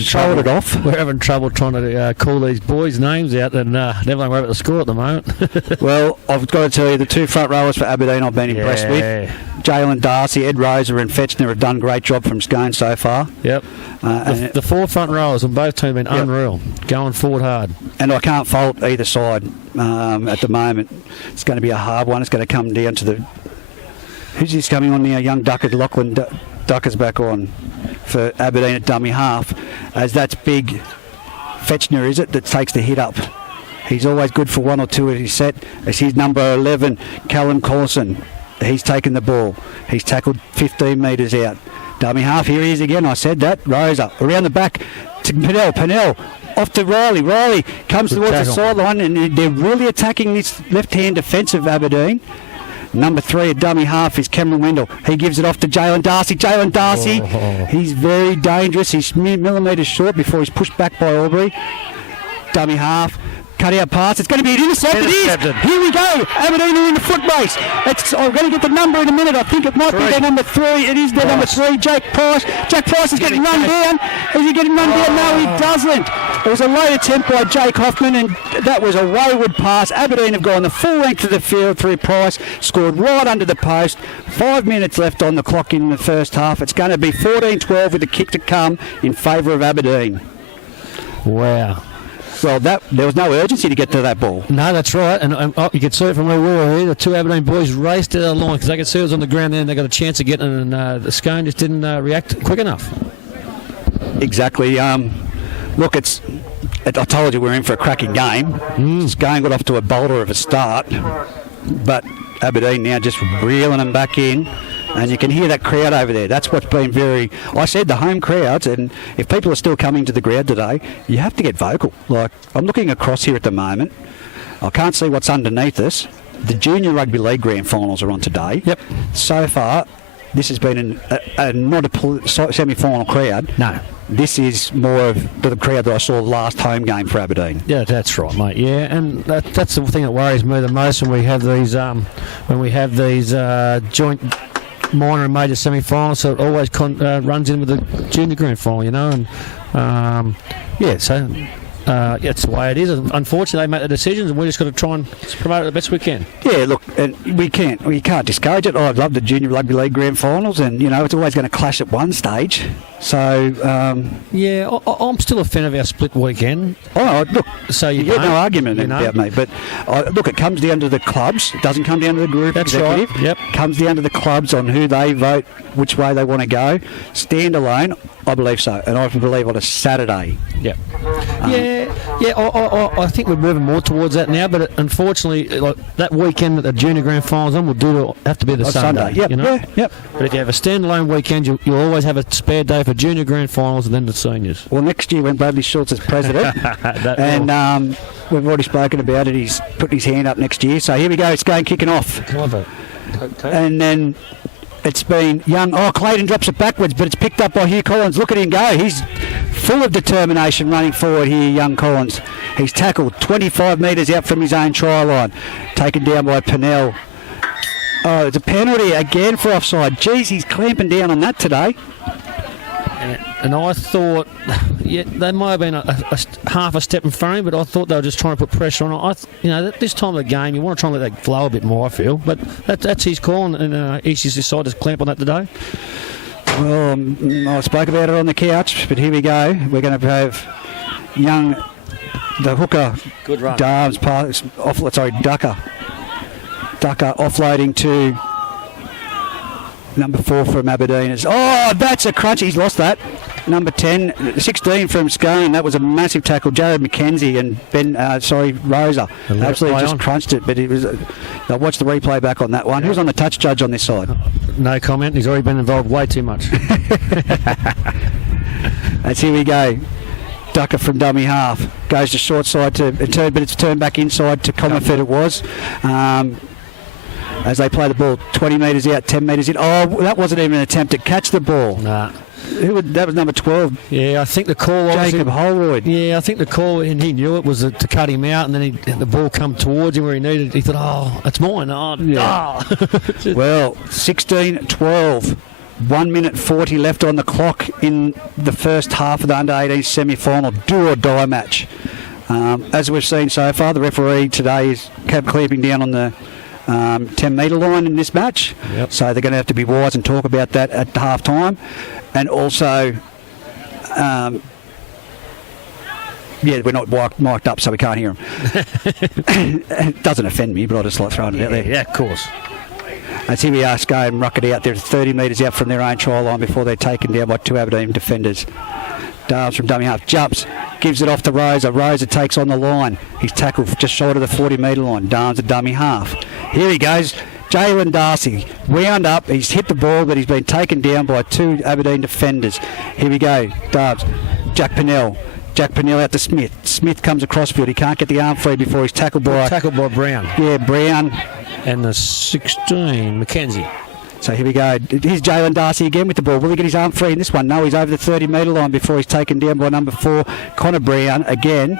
shouldered off. We're having trouble trying to call these boys' names out, and never know where to score at the moment. Well, I've got to tell you, the 2 front rowers for Aberdeen I've been impressed with. Jalen Darcy, Ed Rosa and Fetchner have done a great job from Scone so far. Yep. The 4 front rowers on both teams have been unreal, going forward hard. And I can't fault either side at the moment. It's going to be a hard one. It's going to come down to the... Who's this coming on now? Young Ducker, Lachlan Ducker's back on for Aberdeen at dummy half, as that's big. Fetchner, is it, that takes the hit up? He's always good for 1 or 2 at his set. It's his number 11, Callum Corson. He's taken the ball. He's tackled 15 metres out. Dummy half, here he is again. I said that. Rosa around the back to Pennell. Pennell off to Riley. Riley comes towards the sideline, and they're really attacking this left-hand defence of Aberdeen. Number 3 at dummy half is Cameron Wendell. He gives it off to Jalen Darcy. Jalen Darcy, he's very dangerous. He's millimetres short before he's pushed back by Aubrey. Dummy half. Cut out pass. It's going to be an intercept. It is. Here we go. Aberdeen are in the foot race. I'm going to get the number in a minute. I think it might be their number 3. It is their number 3, Jake Price. Jack Price is getting run down. Is he getting run down? No, he doesn't. It was a late attempt by Jake Hoffman, and that was a wayward pass. Aberdeen have gone the full length of the field through Price, scored right under the post. 5 minutes left on the clock in the first half. It's going to be 14-12 with a kick to come in favour of Aberdeen. Wow. Well, there was no urgency to get to that ball. No, that's right. And you could see it from where we were here. The 2 Aberdeen boys raced to the line because they could see it was on the ground there, and they got a chance of getting it, and the Scone just didn't react quick enough. Exactly. Look, I told you we're in for a cracking game. Scone got off to a bolter of a start, but Aberdeen now just reeling them back in. And you can hear that crowd over there. That's what's been very... I said the home crowds, and if people are still coming to the ground today, you have to get vocal. Like, I'm looking across here at the moment. I can't see what's underneath us. The Junior Rugby League Grand Finals are on today. Yep. So far, this has been not a semi-final crowd. No. This is more of the crowd that I saw last home game for Aberdeen. Yeah, that's right, mate. Yeah, and that's the thing that worries me the most when we have these joint minor and major semi-finals. So it always runs in with the junior grand final, you know. And it's the way it is. Unfortunately, they make the decisions, and we just got to try and promote it the best we can. Yeah, look, and we can't discourage it. I love the Junior Rugby League Grand Finals, and it's always going to clash at one stage. So I'm still a fan of our split weekend. Oh, look, so you get no argument you know? about me, but look, it comes down to the clubs. It doesn't come down to the group. That's executive. right. Yep. It comes down to the clubs on who they vote, which way they want to go. Standalone, I believe so, and I believe on a Saturday. Yep. I think we're moving more towards that now, but unfortunately, like that weekend that the junior grand finals on will have to be the Sunday. Yep. You know? Yep. But if you have a standalone weekend, you'll always have a spare day for junior grand finals and then the seniors. Well, next year when Bradley Schultz is president, and we've already spoken about it, he's putting his hand up next year. So here we go, it's going kicking off. Come on, okay. And then it's been young. Oh, Clayton drops it backwards, but it's picked up by Hugh Collins. Look at him go. He's full of determination running forward here, young Collins. He's tackled 25 metres out from his own try line. Taken down by Pennell. Oh, it's a penalty again for offside. Geez, he's clamping down on that today. And I thought, they might have been a half a step in front of him, but I thought they were just trying to put pressure on it. At this time of the game, you want to try and let that flow a bit more, I feel. But that's his call, and he's just decided to clamp on that today. Well, I spoke about it on the couch, but here we go. We're going to have the hooker, good run. Ducker offloading to number 4 from Aberdeen. That's a crunch. He's lost that. Number 16 from Scone. That was a massive tackle. Jared McKenzie and Rosa. Absolutely just crunched it. But it was. I'll watch the replay back on that one. Who's on the touch judge on this side? No comment. He's already been involved way too much. That's here we go. Ducker from dummy half goes to short side but it's turned back inside to Comerford. It was. As they play the ball 20 metres out, 10 metres in. Oh, that wasn't even an attempt to catch the ball. Nah. That was number 12. Yeah, I think the call was Jacob Holroyd. Yeah, I think the call, and he knew it, was to cut him out, and then the ball come towards him where he needed. He thought, it's mine. Well, 16-12. 1 minute 40 left on the clock in the first half of the under-18 semi-final. Do or die match. As we've seen so far, the referee today is clamping down on the 10-metre line in this match. Yep. So they're going to have to be wise and talk about that at half-time. And also, we're not mic'd up, so we can't hear them. It doesn't offend me, but I just like throwing it out there. Yeah, of course. As here we are, Scone rocket out there 30 metres out from their own try line before they're taken down by 2 Aberdeen defenders. Darves from dummy half jumps, gives it off to Rosa. Rosa takes on the line. He's tackled just short of the 40-metre line. Darves a dummy half. Here he goes. Jalen Darcy wound up. He's hit the ball, but he's been taken down by 2 Aberdeen defenders. Here we go. Darves. Jack Pennell out to Smith. Smith comes across field. He can't get the arm free before he's tackled by Brown. Yeah, Brown. And the 16, McKenzie. So here we go. Here's Jalen Darcy again with the ball. Will he get his arm free in this one? No, he's over the 30-metre line before he's taken down by number 4, Connor Brown again.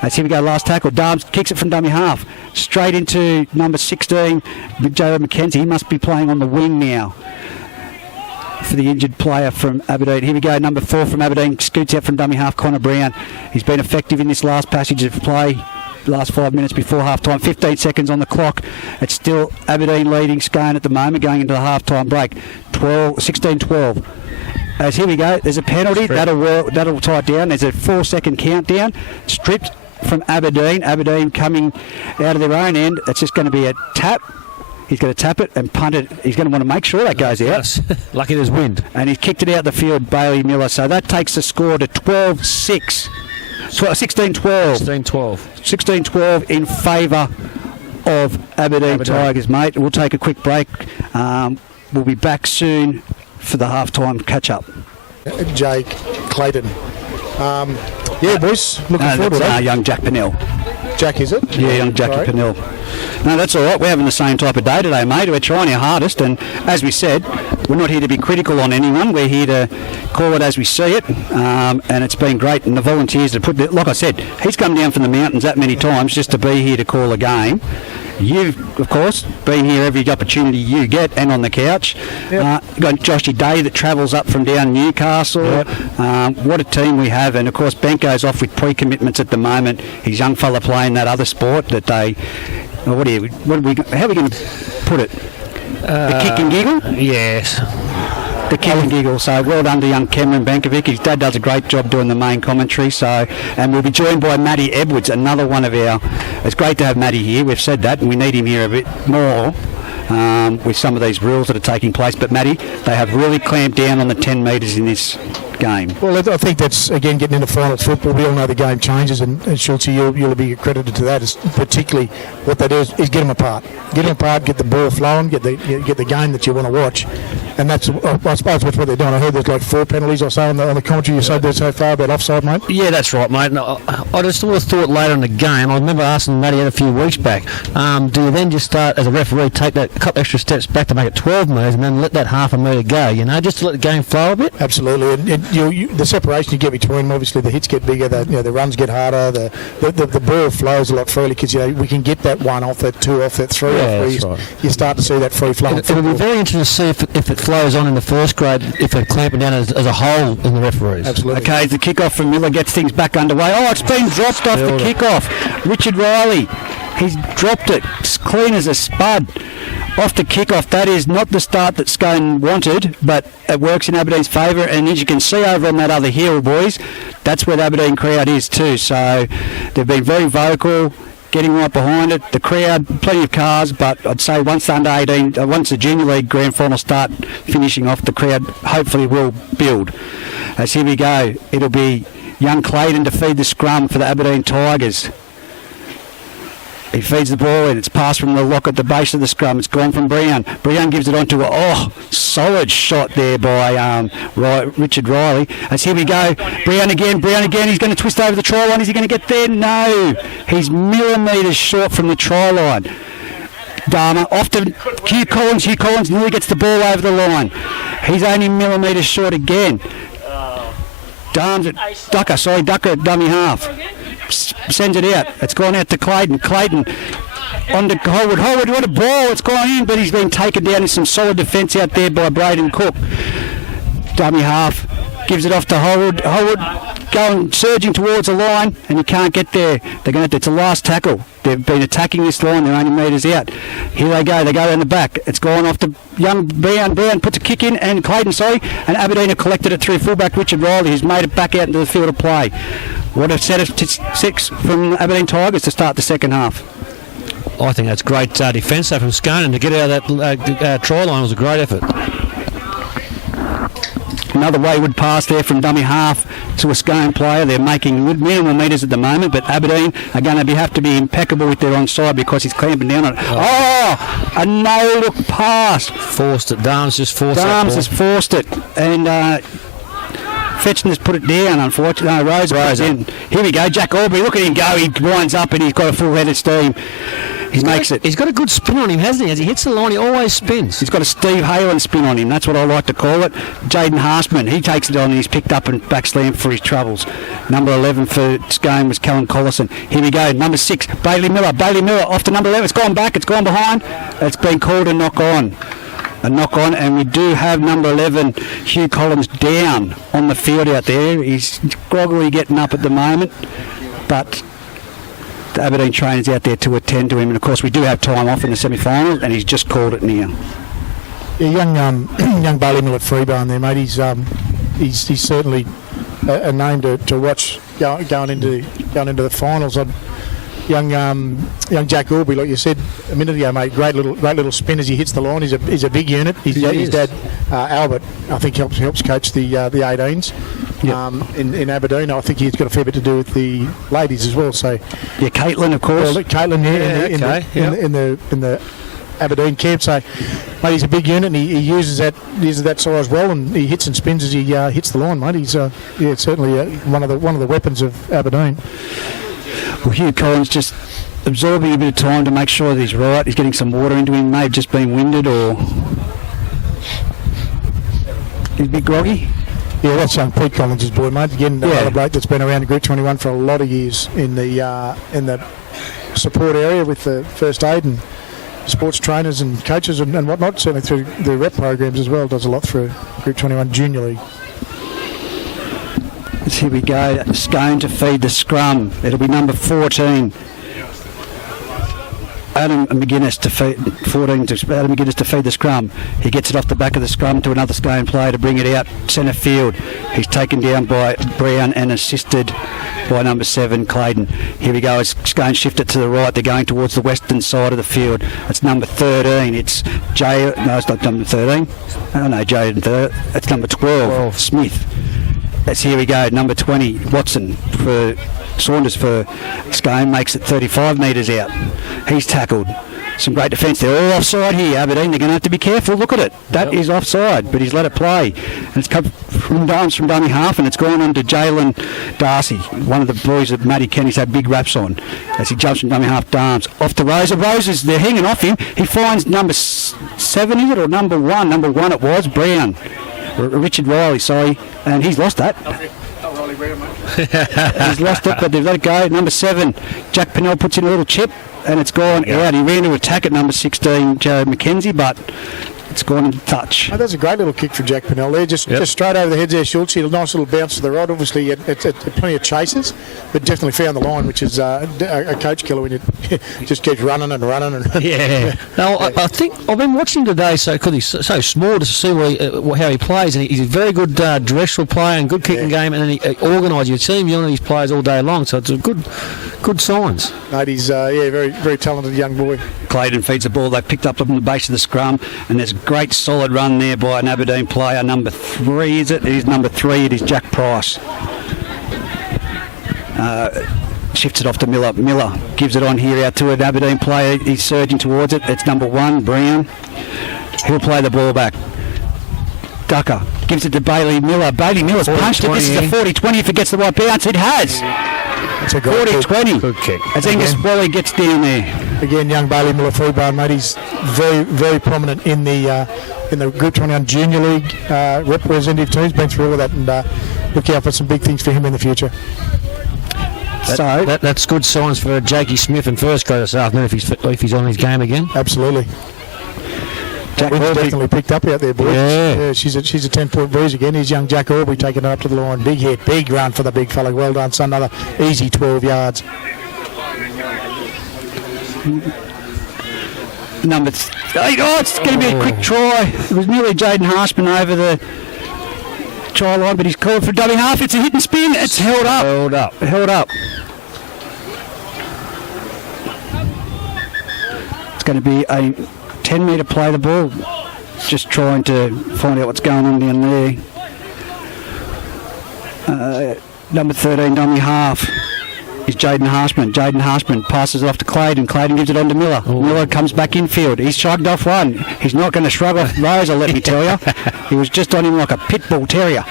As here we go, last tackle. Darms kicks it from dummy half. Straight into number 16, Joe McKenzie. He must be playing on the wing now for the injured player from Aberdeen. Here we go, number 4 from Aberdeen. Scoots out from dummy half, Connor Brown. He's been effective in this last passage of play. Last 5 minutes before half-time. 15 seconds on the clock. It's still Aberdeen leading Scone at the moment, going into the half-time break. 16-12. As here we go, there's a penalty. That'll tie it down. There's a 4-second countdown. Stripped from Aberdeen. Aberdeen coming out of their own end. It's just going to be a tap. He's going to tap it and punt it. He's going to want to make sure that goes out. Yes. Lucky there's wind. And he's kicked it out the field, Bailey Miller. So that takes the score to 12-6. 16-12. 16-12 in favour of Aberdeen Tigers, mate. We'll take a quick break. we'll be back soon for the half-time catch-up. Jake Clayton. Boys, looking forward to that. Young Jack Pennell. Jack, is it? Yeah, young Jackie Pennell. No, that's all right. We're having the same type of day today, mate. We're trying our hardest, and as we said, we're not here to be critical on anyone. We're here to call it as we see it, and it's been great. And the volunteers that like I said, he's come down from the mountains that many times just to be here to call a game. You've, of course, been here every opportunity you get and on the couch. Yep. Got Joshy Day that travels up from down Newcastle. Yep. What a team we have. And, of course, Benko's off with pre-commitments at the moment. His young fella playing that other sport that they... how are we going to put it? The kick and giggle? Yes. The kick and giggle. So well done to young Cameron Bankovic. His dad does a great job doing the main commentary. So, and we'll be joined by Matty Edwards, another one of our... It's great to have Matty here. We've said that, and we need him here a bit more with some of these rules that are taking place. But Matty, they have really clamped down on the 10 metres in this game. Well, I think that's, again, getting into finals football. We all know the game changes, and Schultz, you'll be accredited to that. It's particularly what they do is get them apart. Get them apart, get the ball flowing, get the game that you want to watch. And that's, I suppose, that's what they're doing. I heard there's like 4 penalties or so on the commentary you said there so far about offside, mate. Yeah, that's right, mate. No, I just would have thought later in the game, I remember asking Matty a few weeks back, do you then just start, as a referee, take that couple extra steps back to make it 12 metres and then let that half a metre go, just to let the game flow a bit? Absolutely. And the separation you get between them, obviously the hits get bigger, the runs get harder, the ball flows a lot freely because we can get that 1 off, that 2 off, that 3 off. That's right. You start to see that free flow. It'll be very interesting to see if it flows on in the first grade, if they're clamping down as a whole in the referees. Absolutely. Okay, the kick-off from Miller gets things back underway. Oh, it's been dropped off the kick-off. Richard Riley, he's dropped it. It's clean as a spud. Off the kick-off. That is not the start that Scone wanted, but it works in Aberdeen's favour. And as you can see over on that other hill, boys, that's where the Aberdeen crowd is too. So they've been very vocal, getting right behind it. The crowd, plenty of cars, but I'd say once the under-18, once the Junior League Grand Final start finishing off, the crowd hopefully will build. As here we go. It'll be young Clayton to feed the scrum for the Aberdeen Tigers. He feeds the ball in. It's passed from the lock at the base of the scrum. It's gone from Brown. Brown gives it on to solid shot there by Richard Riley. As here we go. Brown again. He's going to twist over the try line. Is he going to get there? No. He's millimetres short from the try line. Dharma off to Hugh Collins. Hugh Collins nearly gets the ball over the line. He's only millimetres short again. Ducker, dummy half. Sends it out. It's gone out to Clayton. Clayton on to Holwood. Holwood, what a ball. It's gone in, but he's been taken down in some solid defence out there by Braden Cook. Dummy half. Gives it off to Holwood. Holwood going, surging towards the line, and you can't get there. They're going to. It's a last tackle. They've been attacking this line. They're only metres out. Here they go. They go around the back. It's gone off to young Brown. Brown puts a kick in, and Clayton, and Aberdeen have collected it through fullback Richard Riley, who's made it back out into the field of play. What a set of 6 from Aberdeen Tigers to start the second half. I think that's great defence from Scone, and to get out of that try line was a great effort. Another wayward pass there from dummy half to a Scone player. They're making minimal metres at the moment, but Aberdeen are going to have to be impeccable with their onside because he's clamping down on it. A no-look pass. Forced it. Darms just forced it. Darms has forced it. And... Fetching has put it down, unfortunately. No, Rose puts it in. Here we go, Jack Aubrey. Look at him go. He winds up and he's got a full head of steam. He makes it. He's got a good spin on him, hasn't he? As he hits the line, he always spins. He's got a Steve Halen spin on him. That's what I like to call it. Jaden Harsman, he takes it on and he's picked up and backslammed for his troubles. Number 11 for Scone was Callum Collison. Here we go, number 6, Bailey Miller. Bailey Miller off to number 11. It's gone back. It's gone behind. It's been called a knock on. And we do have number 11, Hugh Collins, down on the field out there. He's groggily getting up at the moment, but the Aberdeen trainer's out there to attend to him. And, of course, we do have time off in the semi-final, and he's just called it now. Yeah, young Bailey Miller at Freebarn there, mate. He's certainly a name to watch going into the finals. Young Jack Aubrey, like you said a minute ago, mate, great little spin as he hits the line. He's a big unit. His dad, Albert, I think helps coach the 18s in Aberdeen. I think he's got a fair bit to do with the ladies as well. So yeah, Caitlin, of course. Well, Caitlin, in the Aberdeen camp. So, mate, he's a big unit, and he uses that size well, and he hits and spins as he hits the line, mate. He's certainly one of the weapons of Aberdeen. Well, Hugh Collins just absorbing a bit of time to make sure that he's right. He's getting some water into him. May have just been winded, or he's a bit groggy. Yeah, that's young Pete Collins' boy, mate. Again, another bloke that's been around the Group 21 for a lot of years in the support area with the first aid and sports trainers and coaches and whatnot, certainly through the rep programs as well. Does a lot through Group 21 Junior League. Here we go. Scone to feed the scrum. It'll be number 14. Adam McGuinness to feed 14 to Adam McGuinness to feed the scrum. He gets it off the back of the scrum to another Scone player to bring it out centre field. He's taken down by Brown and assisted by number 7 Clayton. Here we go. As Scone shift it to the right, they're going towards the western side of the field. It's number 13. It's Jay. No, it's not number 13. Oh no, Jay. It's number 12. Smith. That's here we go. Number 20 Watson for Saunders for Scone, makes it 35 metres out. He's tackled. Some great defence. They're all offside here, Aberdeen. They're going to have to be careful. Look at it. That is offside, but he's let it play. And it's come from dummy half, and it's gone on to Jalen Darcy, one of the boys that Matty Kenny's had big raps on, as he jumps from dummy half Darms. Off to Rosa. Rosa's, they're hanging off him. He finds number 7, is it, or number 1? Number 1 it was, Brown. Richard Riley, sorry. And he's lost that. He's lost it, but they've let it go. Number 7, Jack Pennell puts in a little chip, and it's gone out. He ran to attack at number 16, Joe McKenzie, but it's gone into touch. Oh, that's a great little kick from Jack Pennell there, just straight over the head there, Schultz. A nice little bounce to the right. Obviously, it's plenty of chases, but definitely found the line, which is a coach killer when you just keeps running and running. And yeah. Now, I think I've been watching today, because he's so small, to see how he plays, and he's a very good directional player and good kicking game, and then he organised. You see him yelling at these players all day long, so it's a good signs. Mate, he's very, very talented young boy. Clayton feeds the ball. They picked up on the base of the scrum, and there's a great solid run there by an Aberdeen player. Number 3, is it? It is number 3. It is Jack Price. Shifts it off to Miller. Miller gives it on here out to an Aberdeen player. He's surging towards it. It's number 1, Brown. He'll play the ball back. Ducker gives it to Bailey Miller. Bailey Miller's punched it. This is a 40-20 if it gets the right bounce. It has. It's a 40-20. Good kick. As Angus Wally gets down there. Again, young Bailey Miller freebar, mate. He's very, very prominent in the Group 21 Junior League representative teams. Been through all of that, and look out for some big things for him in the future. That's good signs for Jakey Smith in first grade this afternoon if he's on his game again. Absolutely. Jack Aubrey definitely picked up out there, boys. Yeah, she's a 10-point breeze again. He's young Jack Aubrey taking it up to the line. Big hit, big run for the big fella. Well done, son. Another easy 12 yards. Number 8. Oh, it's going to be a quick try. It was nearly Jaden Harshman over the try line, but he's called for dummy half. It's a hit and spin. It's held up. Held up. It's going to be a 10-metre play the ball. Just trying to find out what's going on down there. Number 13, dummy half, is Jaden Harshman. Jaden Harshman passes it off to Clayton. Clayton gives it on to Miller. Miller comes back infield. He's shrugged off one. He's not going to shrug off Rosa, let me tell you. He was just on him like a pit bull terrier.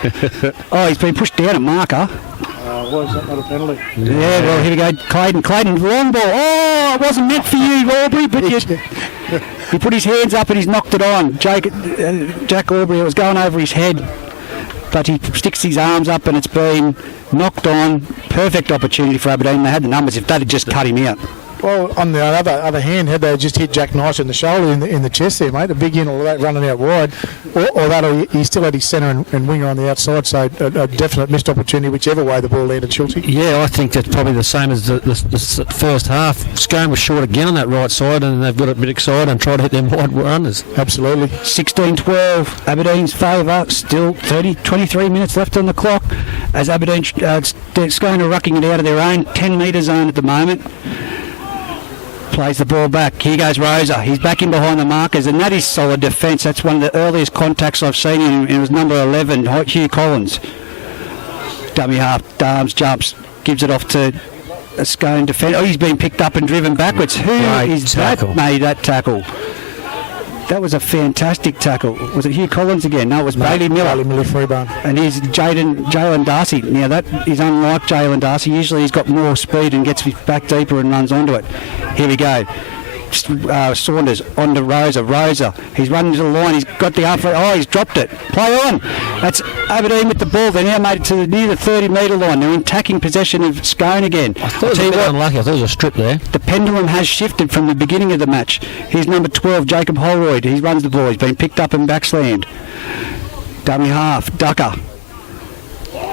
Oh, he's been pushed down at marker. Was that not a penalty? Yeah, well, here we go. Clayton, long ball. Oh, it wasn't meant for you, Aubrey, but he put his hands up and he's knocked it on. Jack Aubrey, it was going over his head, but he sticks his arms up and it's been knocked on. Perfect opportunity for Aberdeen. They had the numbers if that had just cut him out. Well, on the other hand, had they just hit Jack Nice in the shoulder in the chest there, mate, a big in all of that running out wide, or that he still had his centre and winger on the outside, so a definite missed opportunity whichever way the ball landed, Schultz. Yeah, I think that's probably the same as the first half. Scone was short again on that right side, and they've got a bit excited and tried to hit them wide runners. Absolutely. 16-12, Aberdeen's favour. Still 23 minutes left on the clock as Aberdeen Scone are rucking it out of their own 10-metre zone at the moment. Plays the ball back. Here goes Rosa. He's back in behind the markers, and that is solid defence. That's one of the earliest contacts I've seen him. It was number 11, Hugh Collins. Dummy half, Darms jumps, gives it off to a Scone defence. Oh, he's been picked up and driven backwards. Who is that made that tackle? That was a fantastic tackle. Was it Hugh Collins again? No, it was Bailey Miller. Bailey Miller Freeburn. And he's Jalen Darcy. Now, that is unlike Jalen Darcy. Usually he's got more speed and gets back deeper and runs onto it. Here we go. Saunders onto Rosa. He's running to the line. He's got the halfway. Oh, he's dropped it. Play on. That's Aberdeen with the ball. They now made it to near the 30-metre line. They're in attacking possession of Scone again. I thought it was a bit unlucky. I thought it was a strip there. The pendulum has shifted from the beginning of the match. Here's number 12, Jacob Holroyd. He runs the ball. He's been picked up and backslammed. Dummy half. Ducker.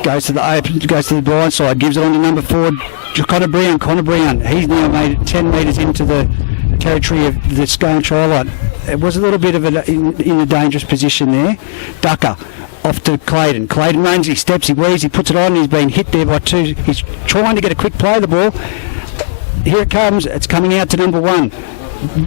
Goes to the blind side. Gives it on to number 4, Connor Brown. He's now made it 10 metres into the territory of the Scone try line. It was a little bit of in a dangerous position there. Ducker off to Clayton. Clayton runs, he steps, he weaves, he puts it on. He's been hit there by 2. He's trying to get a quick play of the ball. Here it comes. It's coming out to number 1.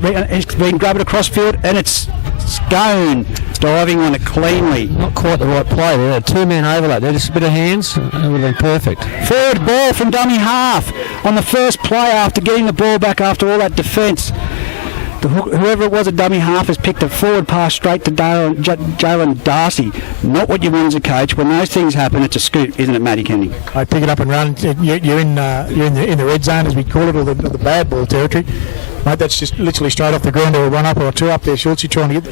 It's been grabbed across field, and it's Scone diving on it cleanly. Not quite the right play there. 2-man overlap there, just a bit of hands. It would have been perfect. Forward ball from dummy half on the first play after getting the ball back after all that defence. Whoever it was at dummy half has picked a forward pass straight to Jalen Darcy. Not what you want as a coach. When those things happen, it's a scoop, isn't it, Matty Kenny? I pick it up and run. You're in the red zone, as we call it, or the bad ball territory. Mate, that's just literally straight off the ground, or a run up or a 2 up there, Schultz. You're trying to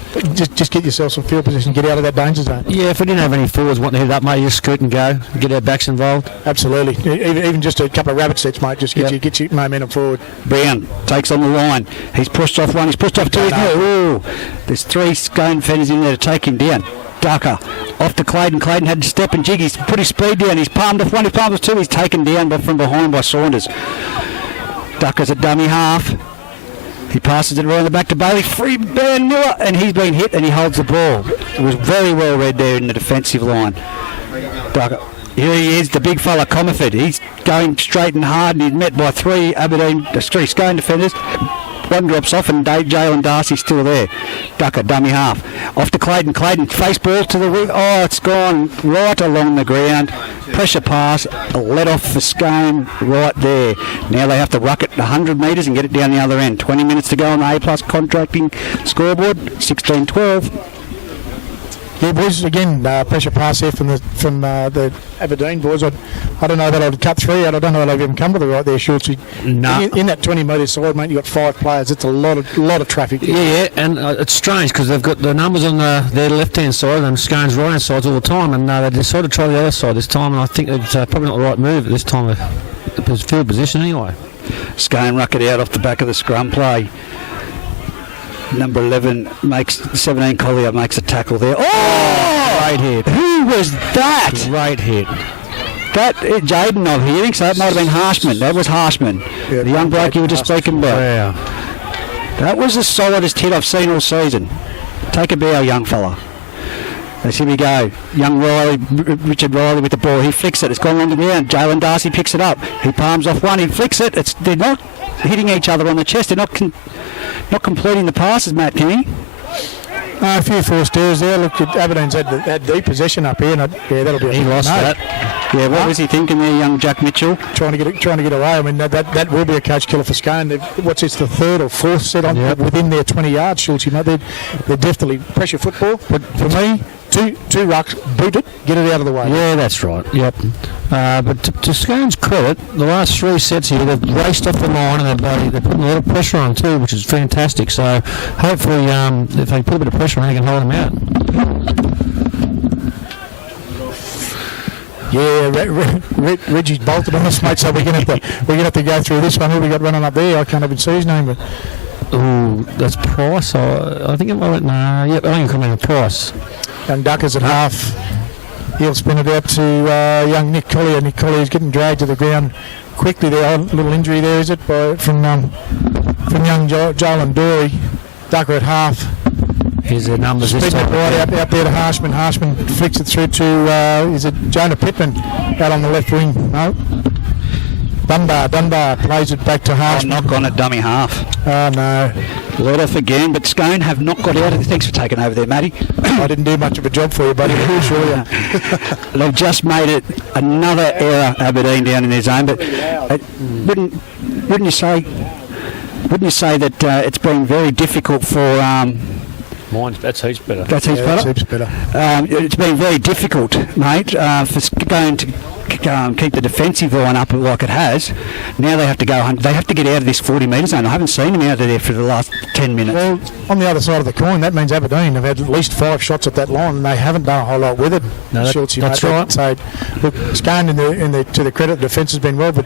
just get yourself some field position, get out of that danger zone. Yeah, if we didn't have any forwards wanting to hit it up, mate, you just scoot and go, get our backs involved. Absolutely. Even just a couple of rabbit sets, mate, just get your momentum forward. Brown takes on the line. He's pushed off 1. He's pushed off 2. Ooh, there's 3 Scone fenders in there to take him down. Ducker off to Clayton. Clayton had to step and jig. He's put his speed down. He's palmed off 1. He's palmed off 2. He's taken down from behind by Saunders. Ducker's at dummy half. He passes it around the back to Bailey. Free Ben Miller, and he's been hit and he holds the ball. It was very well read there in the defensive line. Ducker. Here he is, the big fella, Comerford. He's going straight and hard, and he's met by 3 Scone defenders. 1 drops off, and Jalen Darcy's still there. Ducker, dummy half. Off to Clayton. Clayton, face ball to the wing. Oh, it's gone right along the ground. Pressure pass, a let off for Scone right there. Now they have to ruck it 100 metres and get it down the other end. 20 minutes to go on the A+ contracting scoreboard. 16-12. Yeah, boys, again, pressure pass there from the Aberdeen boys. I don't know that I'd cut 3 out. I don't know that I've even come to the right there, Schultz. No. In that 20 metre side, mate, you've got 5 players. It's a lot of traffic. Yeah, and it's strange because they've got the numbers on their left-hand side and Scone's right-hand side all the time, and they decided to try the other side this time, and I think it's probably not the right move at this time of field position anyway. Scone ruck it out off the back of the scrum play. Number 11 makes 17. Collier makes a tackle there. Oh! Great hit. Who was that? Great hit. That Jaden, I'm hearing, so that might have been Harshman. That was Harshman, yeah, the young bloke you were just speaking about. Yeah. That was the solidest hit I've seen all season. Take a bow, young fella. As here we go. Young Richard Riley with the ball. He flicks it. It's gone on the ground. Jalen Darcy picks it up. He palms off 1. He flicks it. They're not hitting each other on the chest. They're not completing the passes, Matt Kenny. A few forced errors there. Look, Aberdeen's had deep possession up here, and that'll be. He lost that. Yeah, what was he thinking there, young Jack Mitchell? Trying to get away. I mean, that will be a coach killer for Scone. What's it's the 3rd or 4th set on within their 20 yards, Schultz. You know, they're definitely pressure football. But for me, two rucks, boot it, get it out of the way. Yeah, that's right. Yep. But to Scone's credit, the last 3 sets here, they've raced off the line and they're putting a lot of pressure on too, which is fantastic. So hopefully, if they put a bit of pressure on, they can hold them out. Yeah, Reggie's bolted on us, mate. So we're gonna have to go through this one. Who we got running up there? I can't even see his name. But oh, that's Price. I think it might. No, yep. I think it could be Price. Young Duckers at half. He'll spin it out to young Nick Collier. Nick Collier's getting dragged to the ground quickly there. A little injury there, is it? From young Jalen Dory. Ducker at half. Here's the numbers this time. Right out there to Harshman. Harshman flicks it through to, is it Jonah Pittman out on the left wing? No. Dunbar plays it back to Harshman. Knock on at dummy half. Oh, no. Let off again, but Scone have not got out of it. Thanks for taking over there, Matty. I didn't do much of a job for you, buddy. I'm sure you. They've just made it another error, Aberdeen, down in their zone. But wouldn't you say that it's been very difficult for That's heaps better. That's heaps That's better. heaps better. It's been very difficult, mate, for Scone to keep the defensive line up like it has. Now they have to go. They have to get out of this 40 metre zone. I haven't seen them out of there for the last 10 minutes. Well, on the other side of the coin, that means Aberdeen have had at least 5 shots at that line, and they haven't done a whole lot with it. No, that's right. So, look, Scone, to the credit, defence has been well, but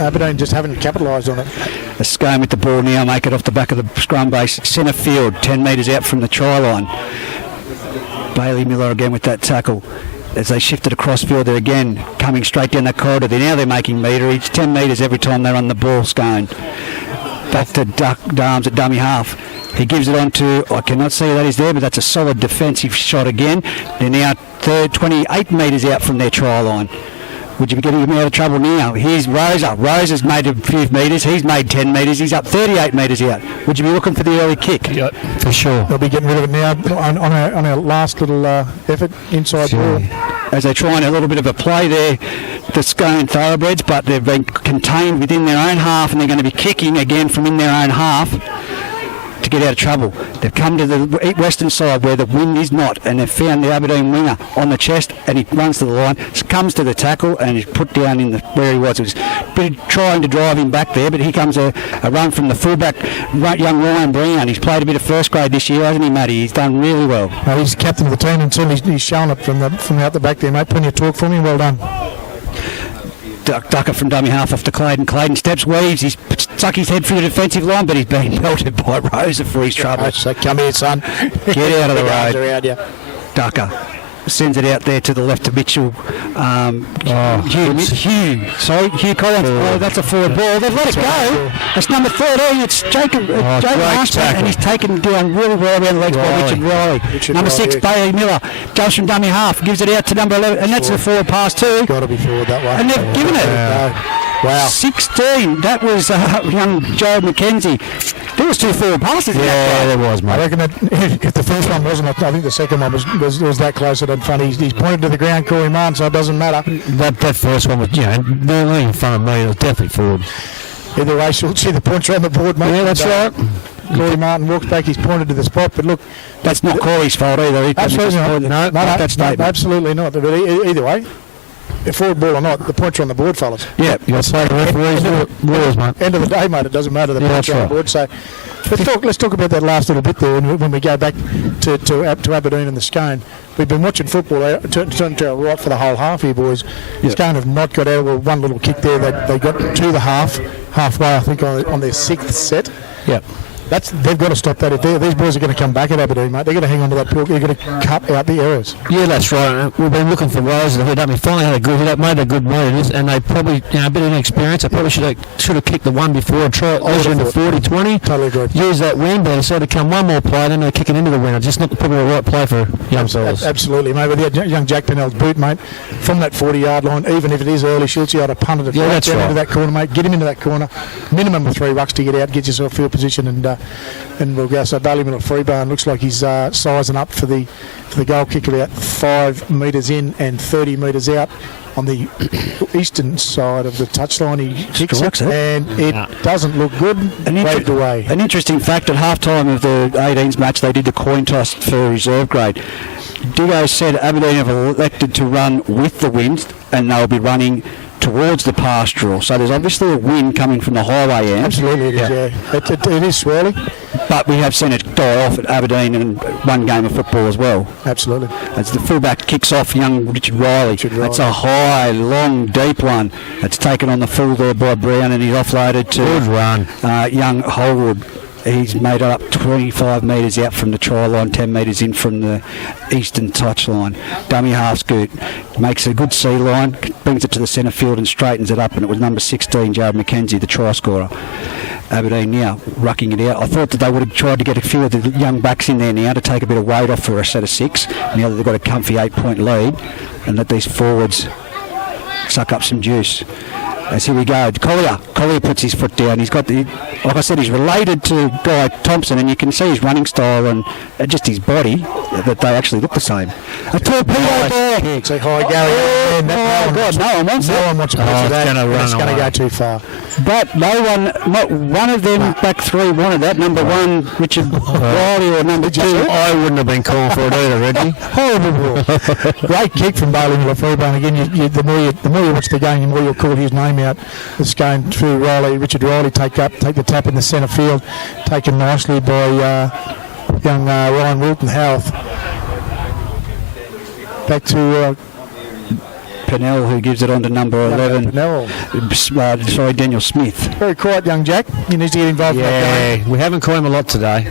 Aberdeen just haven't capitalised on it. A Scone with the ball now, make it off the back of the scrum base, centre field, 10 metres out from the try line. Bailey Miller again with that tackle. As they shifted across field, they're again coming straight down the corridor. They're making meterage, 10 metres every time they run the ball, Scone. Back to Darms at dummy half. He gives it on to, I cannot see that he's there, but that's a solid defensive shot again. They're now 28 metres out from their try line. Would you be getting him out of trouble now? Here's Rosa. Rosa's made a few metres. He's made 10 metres. He's up 38 metres out. Would you be looking for the early kick? Yep, for sure. They'll be getting rid of it now on our last little effort inside ball. As they're trying a little bit of a play there, the Scone thoroughbreds, but they've been contained within their own half, and they're going to be kicking again from in their own half to get out of trouble. They've come to the western side where the wind is not, and they've found the Aberdeen winger on the chest, and he runs to the line, comes to the tackle, and he's put down in where he was. It was a bit of trying to drive him back there, but here comes a run from the fullback, young Ryan Brown. He's played a bit of first grade this year, hasn't he, Matty? He's done really well. He's captain of the team, and certainly he's shown it from out the back there, mate. Plenty of talk from him. Well done. Ducker from dummy half off to Clayton. Clayton steps, weaves. He's stuck his head through the defensive line, but he's been melted by Rosa for his trouble. So come here, son. Get out of the road. Around you. Ducker sends it out there to the left to Mitchell. Hugh Collins. Oh, that's a forward ball. They've let it go. It's number 13. It's Jacob Armstrong, and he's taken down really well around the legs by Richard Riley. Number 6, Bailey Miller, goes from dummy half, gives it out to number 11, and that's a forward pass too. Got to be forward that way. And they've given it. Wow. 16. That was young Joe McKenzie. There was 2 forward passes. Yeah, there was, mate. I reckon that if the first one wasn't, I think the second one was that close and funny. He's pointed to the ground, Corey Martin, so it doesn't matter. That first one was, they're really in front of me. It was definitely forward. Either way, she'll see the points on the board, mate. Yeah, that's right. Corey Martin walks back, he's pointed to the spot, but look, that's not Corey's fault either. Absolutely not. No, absolutely not. But either way, if forward ball or not, the points are on the board, fellas. Yeah, you got to play the referee's rules, mate. End of the day, mate, it doesn't matter. The points are on the board. So let's talk about that last little bit there when we go back to Aberdeen and the Scone. We've been watching football turn to our right for the whole half here, boys. Yep. Scone have not got out of one little kick there. They got to the halfway, I think, on their 6th set. Yep. They've got to stop that. If these boys are going to come back at Aberdeen, mate, they're going to hang on to that puck. They're going to cut out the errors. Yeah, that's right. We've been looking for Rosa. They finally had a good hit, made a good move, and they probably, a bit of inexperience. They probably should have kicked the one before and tried into 40-20. Totally agree. Use that win, but instead of come one more play, then they're kicking into the winner. Just not probably the right play for young fellas. Absolutely, mate. With young Jack Pennell's boot, mate, from that 40-yard line, even if it is early, Schultz, you ought to punt it that's right. into that corner, mate. Get him into that corner. Minimum of 3 rucks to get out, get yourself field position, and we'll go. So Bailey Miller Freeburn looks like he's sizing up for the goal kick about 5 metres in and 30 metres out on the eastern side of the touchline. He kicks it, and it doesn't look good. Waved away. An interesting fact, at half-time of the 18s match, they did the coin toss for reserve grade. Diggo said Aberdeen have elected to run with the wind, and they'll be running towards the pastoral. So there's obviously a wind coming from the highway end. Absolutely, it is, yeah. It is swirling. But we have seen it die off at Aberdeen in one game of football as well. Absolutely. As the fullback kicks off young Richard Riley. It's a high, long, deep one. It's taken on the full there by Brown, and he's offloaded to good run. Young Holwood. He's made it up 25 metres out from the try line, 10 metres in from the eastern touch line. Dummy half scoot, makes a good C line, brings it to the centre field and straightens it up, and it was number 16, Jared McKenzie, the try scorer. Aberdeen now rucking it out. I thought that they would have tried to get a few of the young backs in there now to take a bit of weight off for a set of 6. Now that they've got a comfy 8-point lead, and let these forwards suck up some juice. As here we go, Collier puts his foot down. He's got like I said, he's related to Guy Thompson, and you can see his running style and just his body that they actually look the same. A torpedo ball. kick. See, high Gary. Oh, God, no one wants No that. one wants to pitch that. It's going to go too far. But no one, not one of them back three wanted that. Number one, Richard Riley, or number two. I wouldn't have been called for it either, Reggie. Horrible ball. Great kick from Bailey Lafreba. And again, the more you watch the game, the more you'll call his name out. It's going through Riley, Richard Riley, take the tap in the centre field, taken nicely by young Ryan Wilton Howarth. Back to Pennell, who gives it on to number 11. Daniel Smith. Very quiet young Jack. He needs to get involved in that game. We haven't caught him a lot today.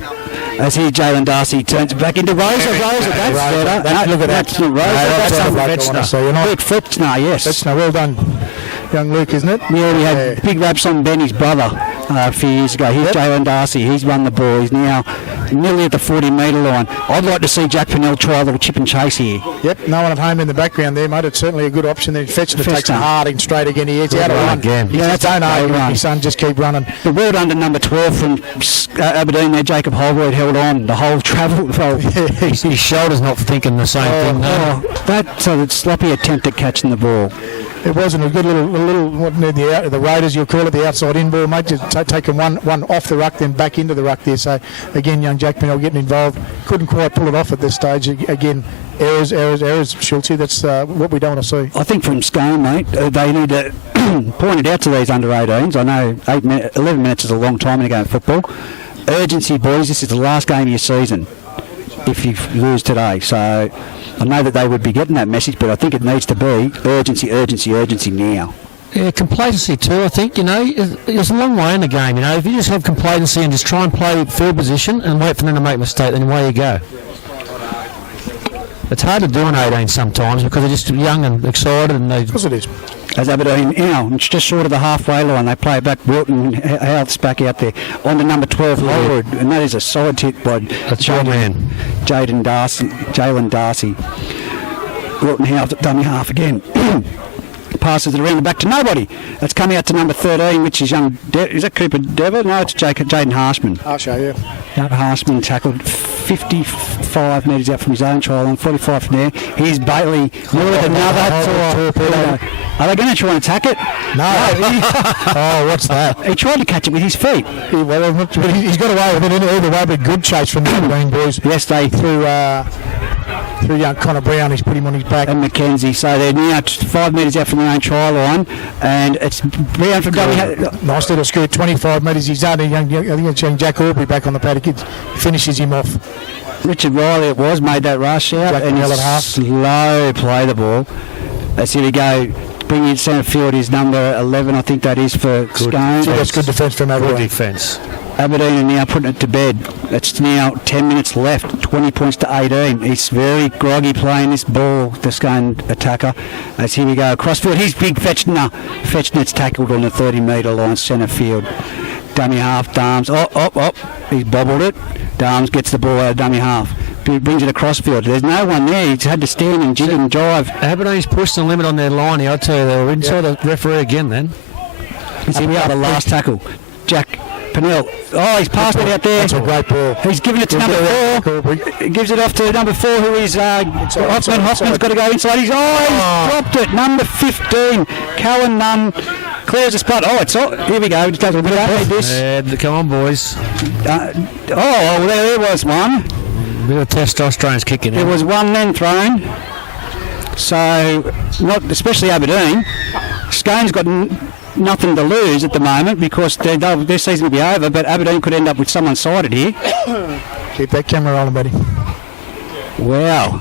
As here, Jalen Darcy turns back into Rosa. Look at that. That's not Rosa. That's Luke Fletchner, yes. Fletchner, well done. Young Luke, isn't it? Yeah, we had big raps on Benny's brother a few years ago. Here's Jalen Darcy. He's won the ball. He's now nearly at the 40-metre line. I'd like to see Jack Pennell try a little chip and chase here. Yep, no one at home in the background there, mate. It's certainly a good option there. Fetchner takes a harding straight again. He's out of run. Again. Yeah, don't argue with me, son. Just keep running. The well done to number 12 from Aberdeen there, Jacob Holroyd, held on the whole travel. His shoulder's not thinking the same thing. No. That's a sloppy attempt at catching the ball. It wasn't a good little what the Raiders, you'll call it, the outside in ball, mate. Just taking one off the ruck, then back into the ruck there. So again, young Jack Pennell getting involved. Couldn't quite pull it off at this stage. Again, errors, Schultze. That's what we don't want to see. I think from Scone, mate, they need to point it out to these under-18s. I know 11 minutes is a long time in a game of football. Urgency, boys. This is the last game of your season if you lose today. So I know that they would be getting that message, but I think it needs to be urgency now. Yeah, complacency too, I think. There's a long way in the game. If you just have complacency and just try and play field position and wait for them to make a mistake, then away you go. It's hard to do in 18 sometimes because they're just young and excited. And of course it is. As Aberdeen, it's just short of the halfway line. They play it back. Wilton Houth's back out there on to number 12, Hollywood, and that is a solid hit by Jalen Darcy. Wilton Houth dummy half again. Passes it around the back to nobody. It's coming out to number 13, which is young. Is that Cooper Dever? No, it's Jaden Harshman. Harshaw, yeah. Harshman tackled 55 metres out from his own trial and 45 from there. Here's Bailey with another torpedo. Are they going to try and attack it? No. What's that? He tried to catch it with his feet. He's got away with it either way, but good chase from the Aberdeen boys. Yes, they through young Connor Brown. He's put him on his back. And Mackenzie. So they're now 5 metres out from their own try line, and it's Brown from W. Nice little scoot, 25 metres. He's done. I think it's young Jack Aubrey back on the paddock. It finishes him off. Richard Riley made that rush out, Jack and Pennell at half. Slow play the ball. Let's here we go. Bringing it centre field is number 11, I think that is for Scone. That's good defence from Aberdeen. Good defence. Aberdeen are now putting it to bed. It's now 10 minutes left, 20 points to 18. He's very groggy playing this ball, the Scone attacker. As here we go, crossfield. Here's big Fetchner. Fetchner's tackled on the 30-metre line, centre field. Dummy half, Darms. He's bobbled it. Darms gets the ball out of dummy half. He brings it across field. There's no one there. He's had to stand and jig and jive. Aberdeen's pushed the limit on their line here. I tell you, they're inside the referee again then. Here we are, the last tackle. Jack Pennell. He's passed it out there. That's a great ball. He's given it to number 4. He gives it off to number 4, who is Hoffman. Hoffman's got to go inside. He's dropped it. Number 15, Callan Nunn. Clears the spot. Here we go. Just a bit of this. Come on, boys. There was one. A bit of testosterone's kicking in. There was one then thrown. So, not especially Aberdeen. Scone's got nothing to lose at the moment because their season will be over, but Aberdeen could end up with someone sided here. Keep that camera rolling, buddy. Wow.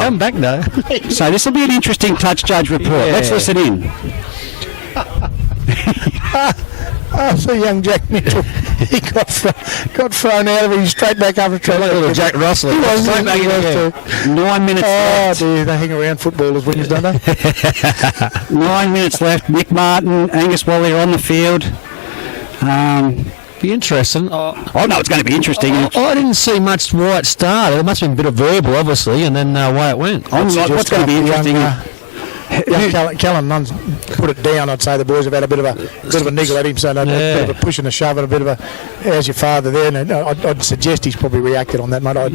Come back, though. So this will be an interesting touch judge report. Yeah. Let's listen in. So young Jack Mitchell, he got thrown out of it. He's straight back after trying. Like a little Jack Russell. He was straight back in 9 minutes left. Dear, they hang around footballers when you've done that. 9 minutes left. Nick Martin, Angus Wally are on the field. Be interesting. No, it's going to be interesting. I didn't see much right start. It must have been a bit of verbal, obviously, and then away it went. What's going to be interesting? Callan Nunn's put it down. I'd say the boys have had a bit of a niggle at him, so a bit of a push and a shove and a bit of a, how's your father there? And I'd suggest he's probably reacted on that, mate. I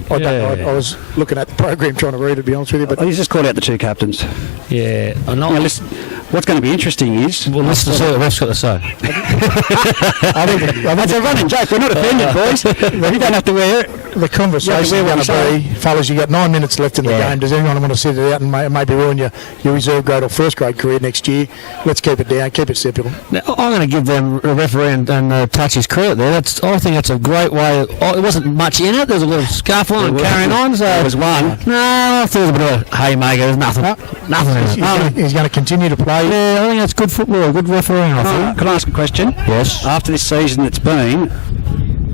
was looking at the program trying to read it, to be honest with you. But he's just called out the two captains. Yeah. Listen, what's going to be interesting is... Well, listen to see what the ref's got to say. That's a running joke. We're not offended, boys. You don't have to wear it. The conversation is going to be, fellas, you've got 9 minutes left in the game. Does anyone want to sit it out and maybe ruin your reserve grade or first grade career next year? Let's keep it down, keep it simple. Now, I'm going to give them a referee and Touchy's credit there. I think that's a great way. It wasn't much in it. There was a little scuffle and carrying on. So there was one. No, I thought it was a bit of a haymaker. There's nothing. Nothing in it. He's going to continue to play. Yeah, I think that's good football, good refereeing. Can I ask a question? Yes. After this season that's been,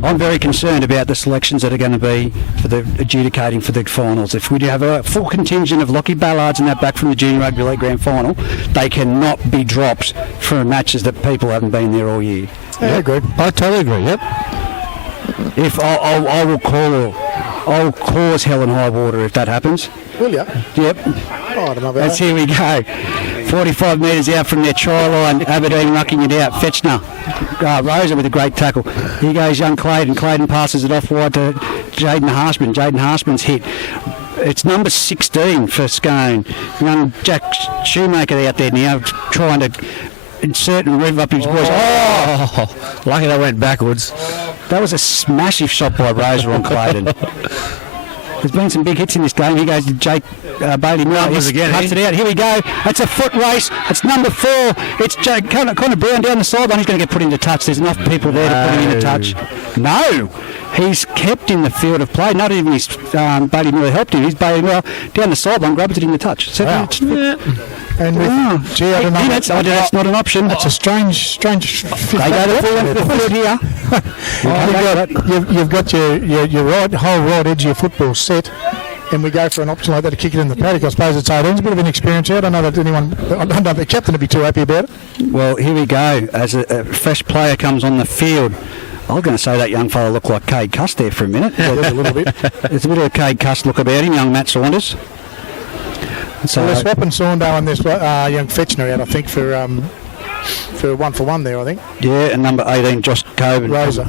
I'm very concerned about the selections that are going to be for the adjudicating for the finals. If we do have a full contingent of Lockie Ballards and that back from the Junior Rugby League Grand Final, they cannot be dropped from matches that people haven't been there all year. Yeah, I agree. I totally agree. Yep. If I'll cause hell and high water if that happens. Will you? Yep. Oh, I don't know about that. Here we go. 45 metres out from their try line. Aberdeen rucking it out. Fetchner. Rosa with a great tackle. Here goes young Clayton. Clayton passes it off wide to Jaden Harshman. Jaden Harshman's hit. It's number 16 for Scone. Young Jack Shoemaker out there now trying to insert and rev up his voice. Oh, lucky they went backwards. That was a massive shot by Rosa on Clayton. There's been some big hits in this game. Here goes Jake Bailey Miller. Cuts it out. Here we go. It's a foot race. It's number 4. It's Connor Brown down the sideline. He's going to get put into touch. There's enough people there to put him into touch. No. He's kept in the field of play. Not even his Bailey Miller helped him. He's Bailey Miller down the sideline, grabs it in the touch. Wow. And with, I don't know. That's not an option. That's a strange. They go the field here. You've got your whole right edge of your football set, and we go for an option like that to kick it in the paddock. I suppose it's 18. It's a bit of an experience here. I don't know that the captain would be too happy about it. Well, here we go. As a fresh player comes on the field. I was going to say that young fella looked like Cade Cuss there for a minute. Yeah, a little bit. There's a bit of a Cade Cuss look about him, young Matt Saunders. So they're swapping Saundale and this young Fetchner out, I think, for 1-for-1 there, I think. Yeah, and number 18, Josh Coben. Rosa,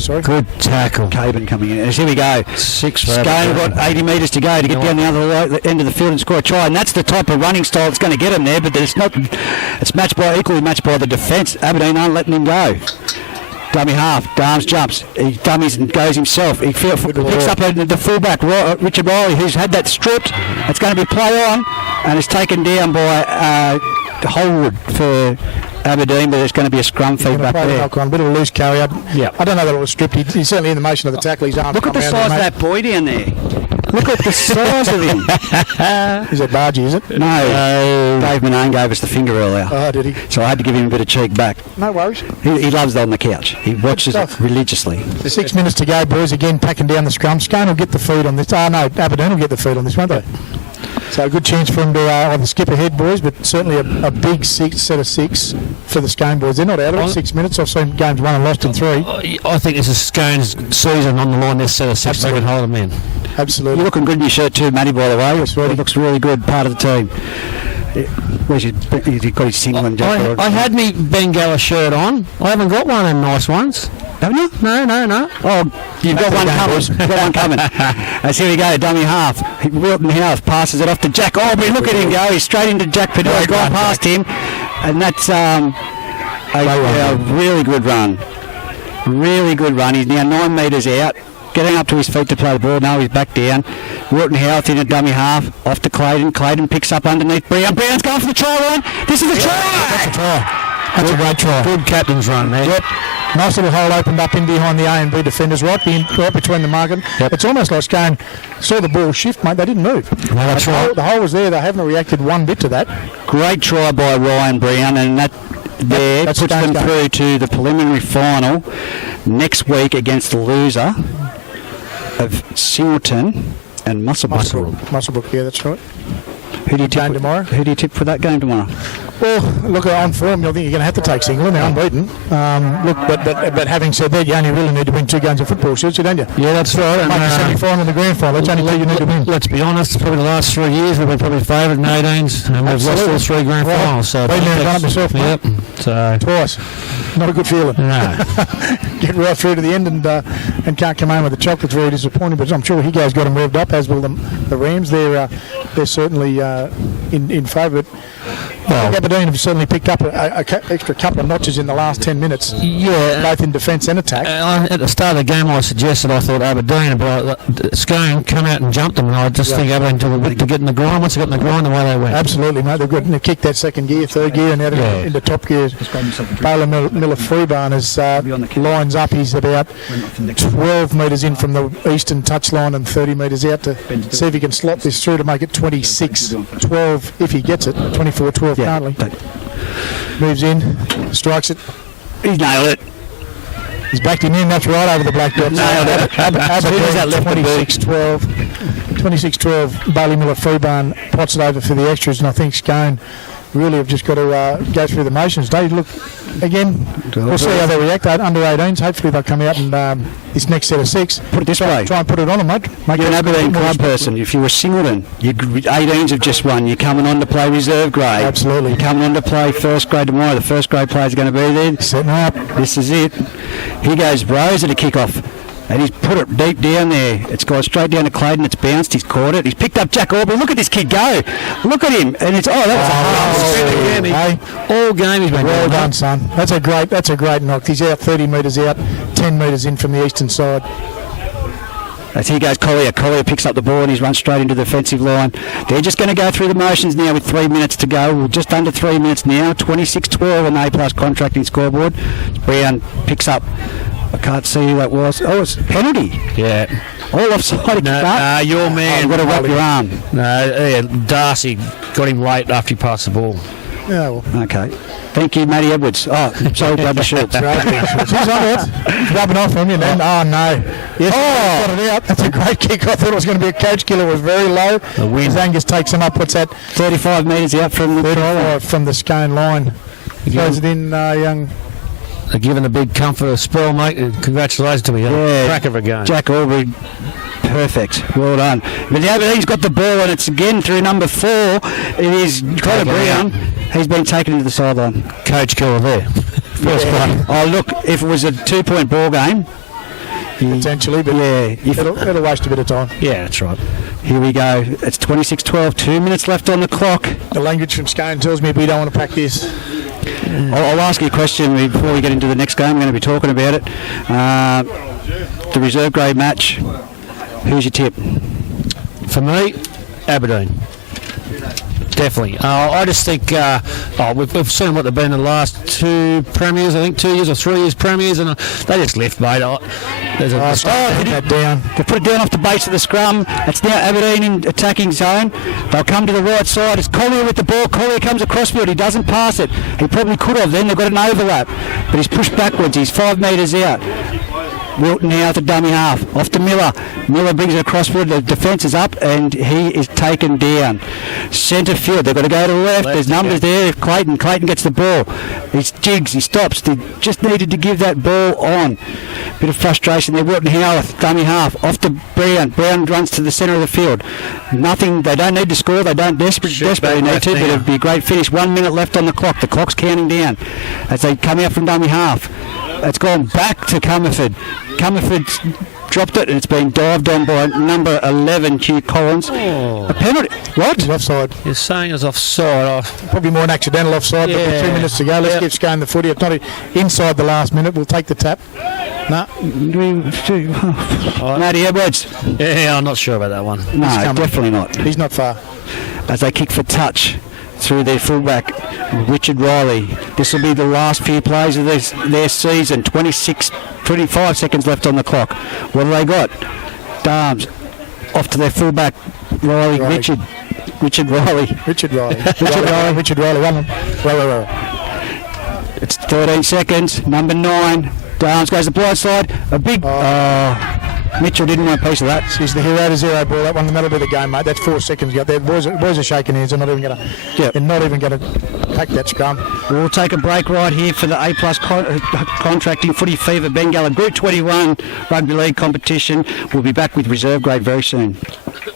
sorry. Good tackle. Coben coming in. And here we go. 6 for Scone got 80 metres to go to get down the other end of the field and score a try. And that's the type of running style that's going to get him there, but it's not. It's equally matched by the defence. Aberdeen aren't letting him go. Dummy half, Darms jumps, he dummies and goes himself. He picks up the fullback, Richard Riley, who's had that stripped. It's going to be play on, and it's taken down by Holwood for Aberdeen, but there's going to be a scrum feedback there. A bit of a loose carry. I don't know that it was stripped. He's certainly in the motion of the tackle. His arms. Look at the size of that boy down there. Look at the size of him. Is it Bargy, is it? No. Dave Manane gave us the finger earlier. Oh, did he? So I had to give him a bit of cheek back. No worries. He loves that on the couch. He watches it religiously. 6 minutes to go, boys. Again, packing down the scrum. Scone will get the feed on this. Oh, no, Aberdeen will get the feed on this, won't they? So a good chance for him to either skip ahead, boys, but certainly a big set of 6 for the Scone boys. They're not out of it. 6 minutes. I've seen games won and lost in 3. I think this is Scone's season on the line. This set of 6 they can hold them in. Absolutely. You're looking good in your shirt too, Matty, by the way. It looks really good, part of the team. Where's he's got his single and I had me Bengalla shirt on. I haven't got one of them nice ones. Haven't you? No. Oh, you've got one coming. You've got one coming. As here we go, dummy half. Wilton House passes it off to Jack Aubrey. Look at him go. He's straight into Jack Padilla. Gone past him. And that's a really good run. Really good run. He's now 9 metres out. Getting up to his feet to play the ball. Now he's back down. Wilton House in a dummy half. Off to Clayton. Clayton picks up underneath Brown. Brown's going for the try line. This is a try. That's a try. That's a great try. Good captain's run there. Yep. Nice little hole opened up in behind the A and B defenders, right between the margin. Yep. It's almost like Scone saw the ball shift, mate. They didn't move. No, that's right. The hole was there. They haven't reacted one bit to that. Great try by Ryan Brown, and that puts them through to the preliminary final next week against the loser of Singleton and Muswellbrook. Muswellbrook, yeah, that's right. Who do you tip tomorrow? Who do you tip for that game tomorrow? Well, look, on form, I think you're going to have to take Singleton. They're unbeaten. But having said that, you only really need to win 2 games of football, don't you? Yeah, that's right. Make the semi-final and the grand final. That's only 2 you need to win. Let's be honest, probably the last 3 years we've been probably favoured in 18s, and we've lost all 3 grand finals. So been there and done it myself, mate. Yep. So twice. Not a good feeling. No. Get right through to the end and can't come home with the chocolates. Very disappointing. But I'm sure Higo's got them revved up, as will the Rams. They're certainly in favour. Well, Aberdeen have certainly picked up an extra couple of notches in the last 10 minutes. Yeah, both in defence and attack. At the start of the game, I suggested I thought Aberdeen, but Scone come out and jumped them, and I just think Aberdeen took a bit to get in the grind. Once they got in the grind, the way they went. Absolutely, mate. They've got to kick that second gear, third gear, and out into top gear. Baylor Miller Freebarn lines up. He's about 12 metres in from the eastern touchline and 30 metres out to see if he can slot this through to make it 26-12 if he gets it. 24-12 currently. Moves in, strikes it. He's nailed it. He's backed him in. That's right over the black dot. Nailed it. Aberdeen 26-12. 26-12. Bailey Miller Freebarn pots it over for the extras, and I think Scone really have just got to go through the motions. Dave, look, again, we'll see how they react. Under 18s, hopefully they'll come out and this next set of 6. Put it this way. Try and put it on them, mate. You're an Aberdeen club person. If you were Singleton, 18s have just won. You're coming on to play reserve grade. Absolutely. You're coming on to play first grade tomorrow. The first grade players are going to be there. Setting up. This is it. Here goes Rose at a kickoff. And he's put it deep down there. It's gone straight down to Clayton. It's bounced. He's caught it. He's picked up Jack Aubrey. Look at this kid go. Look at him. And it's that was a all game he's been well done, son. That's a great knock. He's out 30 metres out, 10 metres in from the eastern side. As he goes, Collier. Collier picks up the ball and he's run straight into the defensive line. They're just going to go through the motions now with 3 minutes to go. We're just under 3 minutes now. 26-12 on the A+ contracting scoreboard. Brown picks up. I can't see who that was. Oh, it's a penalty. Yeah. All offside. Your man. You've got to wrap your arm. No, Darcy got him late after he passed the ball. Yeah, well. Okay. Thank you, Matty Edwards. Oh, sorry, Bradley Schultz. He's on it. He's rubbing off on you now. Oh, no. Yes, got it out. That's a great kick. I thought it was going to be a coach killer. It was very low. As Angus takes him up, what's that? 35 metres out from the 35 from the Scone line. Throws it in, young. They're giving a big comfort of spell, mate. Congratulations to me. Yeah. Crack of a game. Jack Aubrey, perfect. Well done. But now he's got the ball, and it's again through number 4. It is Connor Brown. He's been taken into the sideline. Coach killer there. First play. Oh, look, if it was a 2-point ball game. Potentially, but it'll waste a bit of time. Yeah, that's right. Here we go. It's 26-12. 2 minutes left on the clock. The language from Scone tells me we don't want to pack this. I'll ask you a question before we get into the next game. I'm going to be talking about it. The reserve grade match. Who's your tip? For me, Aberdeen. Definitely. I just think we've seen what they've been in the last 2 premiers, I think 2 years or 3 years premiers, and they just left, mate. They put it down off the base of the scrum. It's now Aberdeen in attacking zone. They'll come to the right side. It's Collier with the ball. Collier comes across field. He doesn't pass it. He probably could have. Then they've got an overlap, but he's pushed backwards. He's 5 metres out. Wilton now at the dummy half. Off to Miller. Miller brings it across field. The defence is up and he is taken down. Centre field. They've got to go to the left. There's numbers there. Clayton gets the ball. He jigs. He stops. They just needed to give that ball on. Bit of frustration there. Wilton Howarth, dummy half. Off to Brown. Brown runs to the centre of the field. Nothing. They don't need to score. They don't desperately need to, but it'd be a great finish. 1 minute left on the clock. The clock's counting down as they come out from dummy half. It's gone back to Comerford. Comerford's dropped it and it's been dived on by number 11, Hugh Collins. A penalty. What? He's offside. You're saying it's offside. Probably more an accidental offside, but with 2 minutes to go. Let's give Scone the footy. It's not inside the last minute. We'll take the tap. No. Matty Edwards. Yeah, I'm not sure about that one. No, definitely not. He's not far. As they kick for touch through their fullback, Richard Riley. This will be the last few plays of their season. 25 seconds left on the clock. What have they got? Darms off to their fullback, Riley. Richard Riley. Richard Riley. Run. Right. It's 13 seconds. Number 9. Darms goes to the blind side. A big... Mitchell didn't want a piece of that. He's the hero to zero ball. That one, that'll be the game, mate. That's 4 seconds ago. The boys are shaking hands. They're not even going to. Yep. They're not even going to pack that scrum. We'll take a break right here for the A+ contracting footy fever Bengalla Group 21 rugby league competition. We'll be back with reserve grade very soon.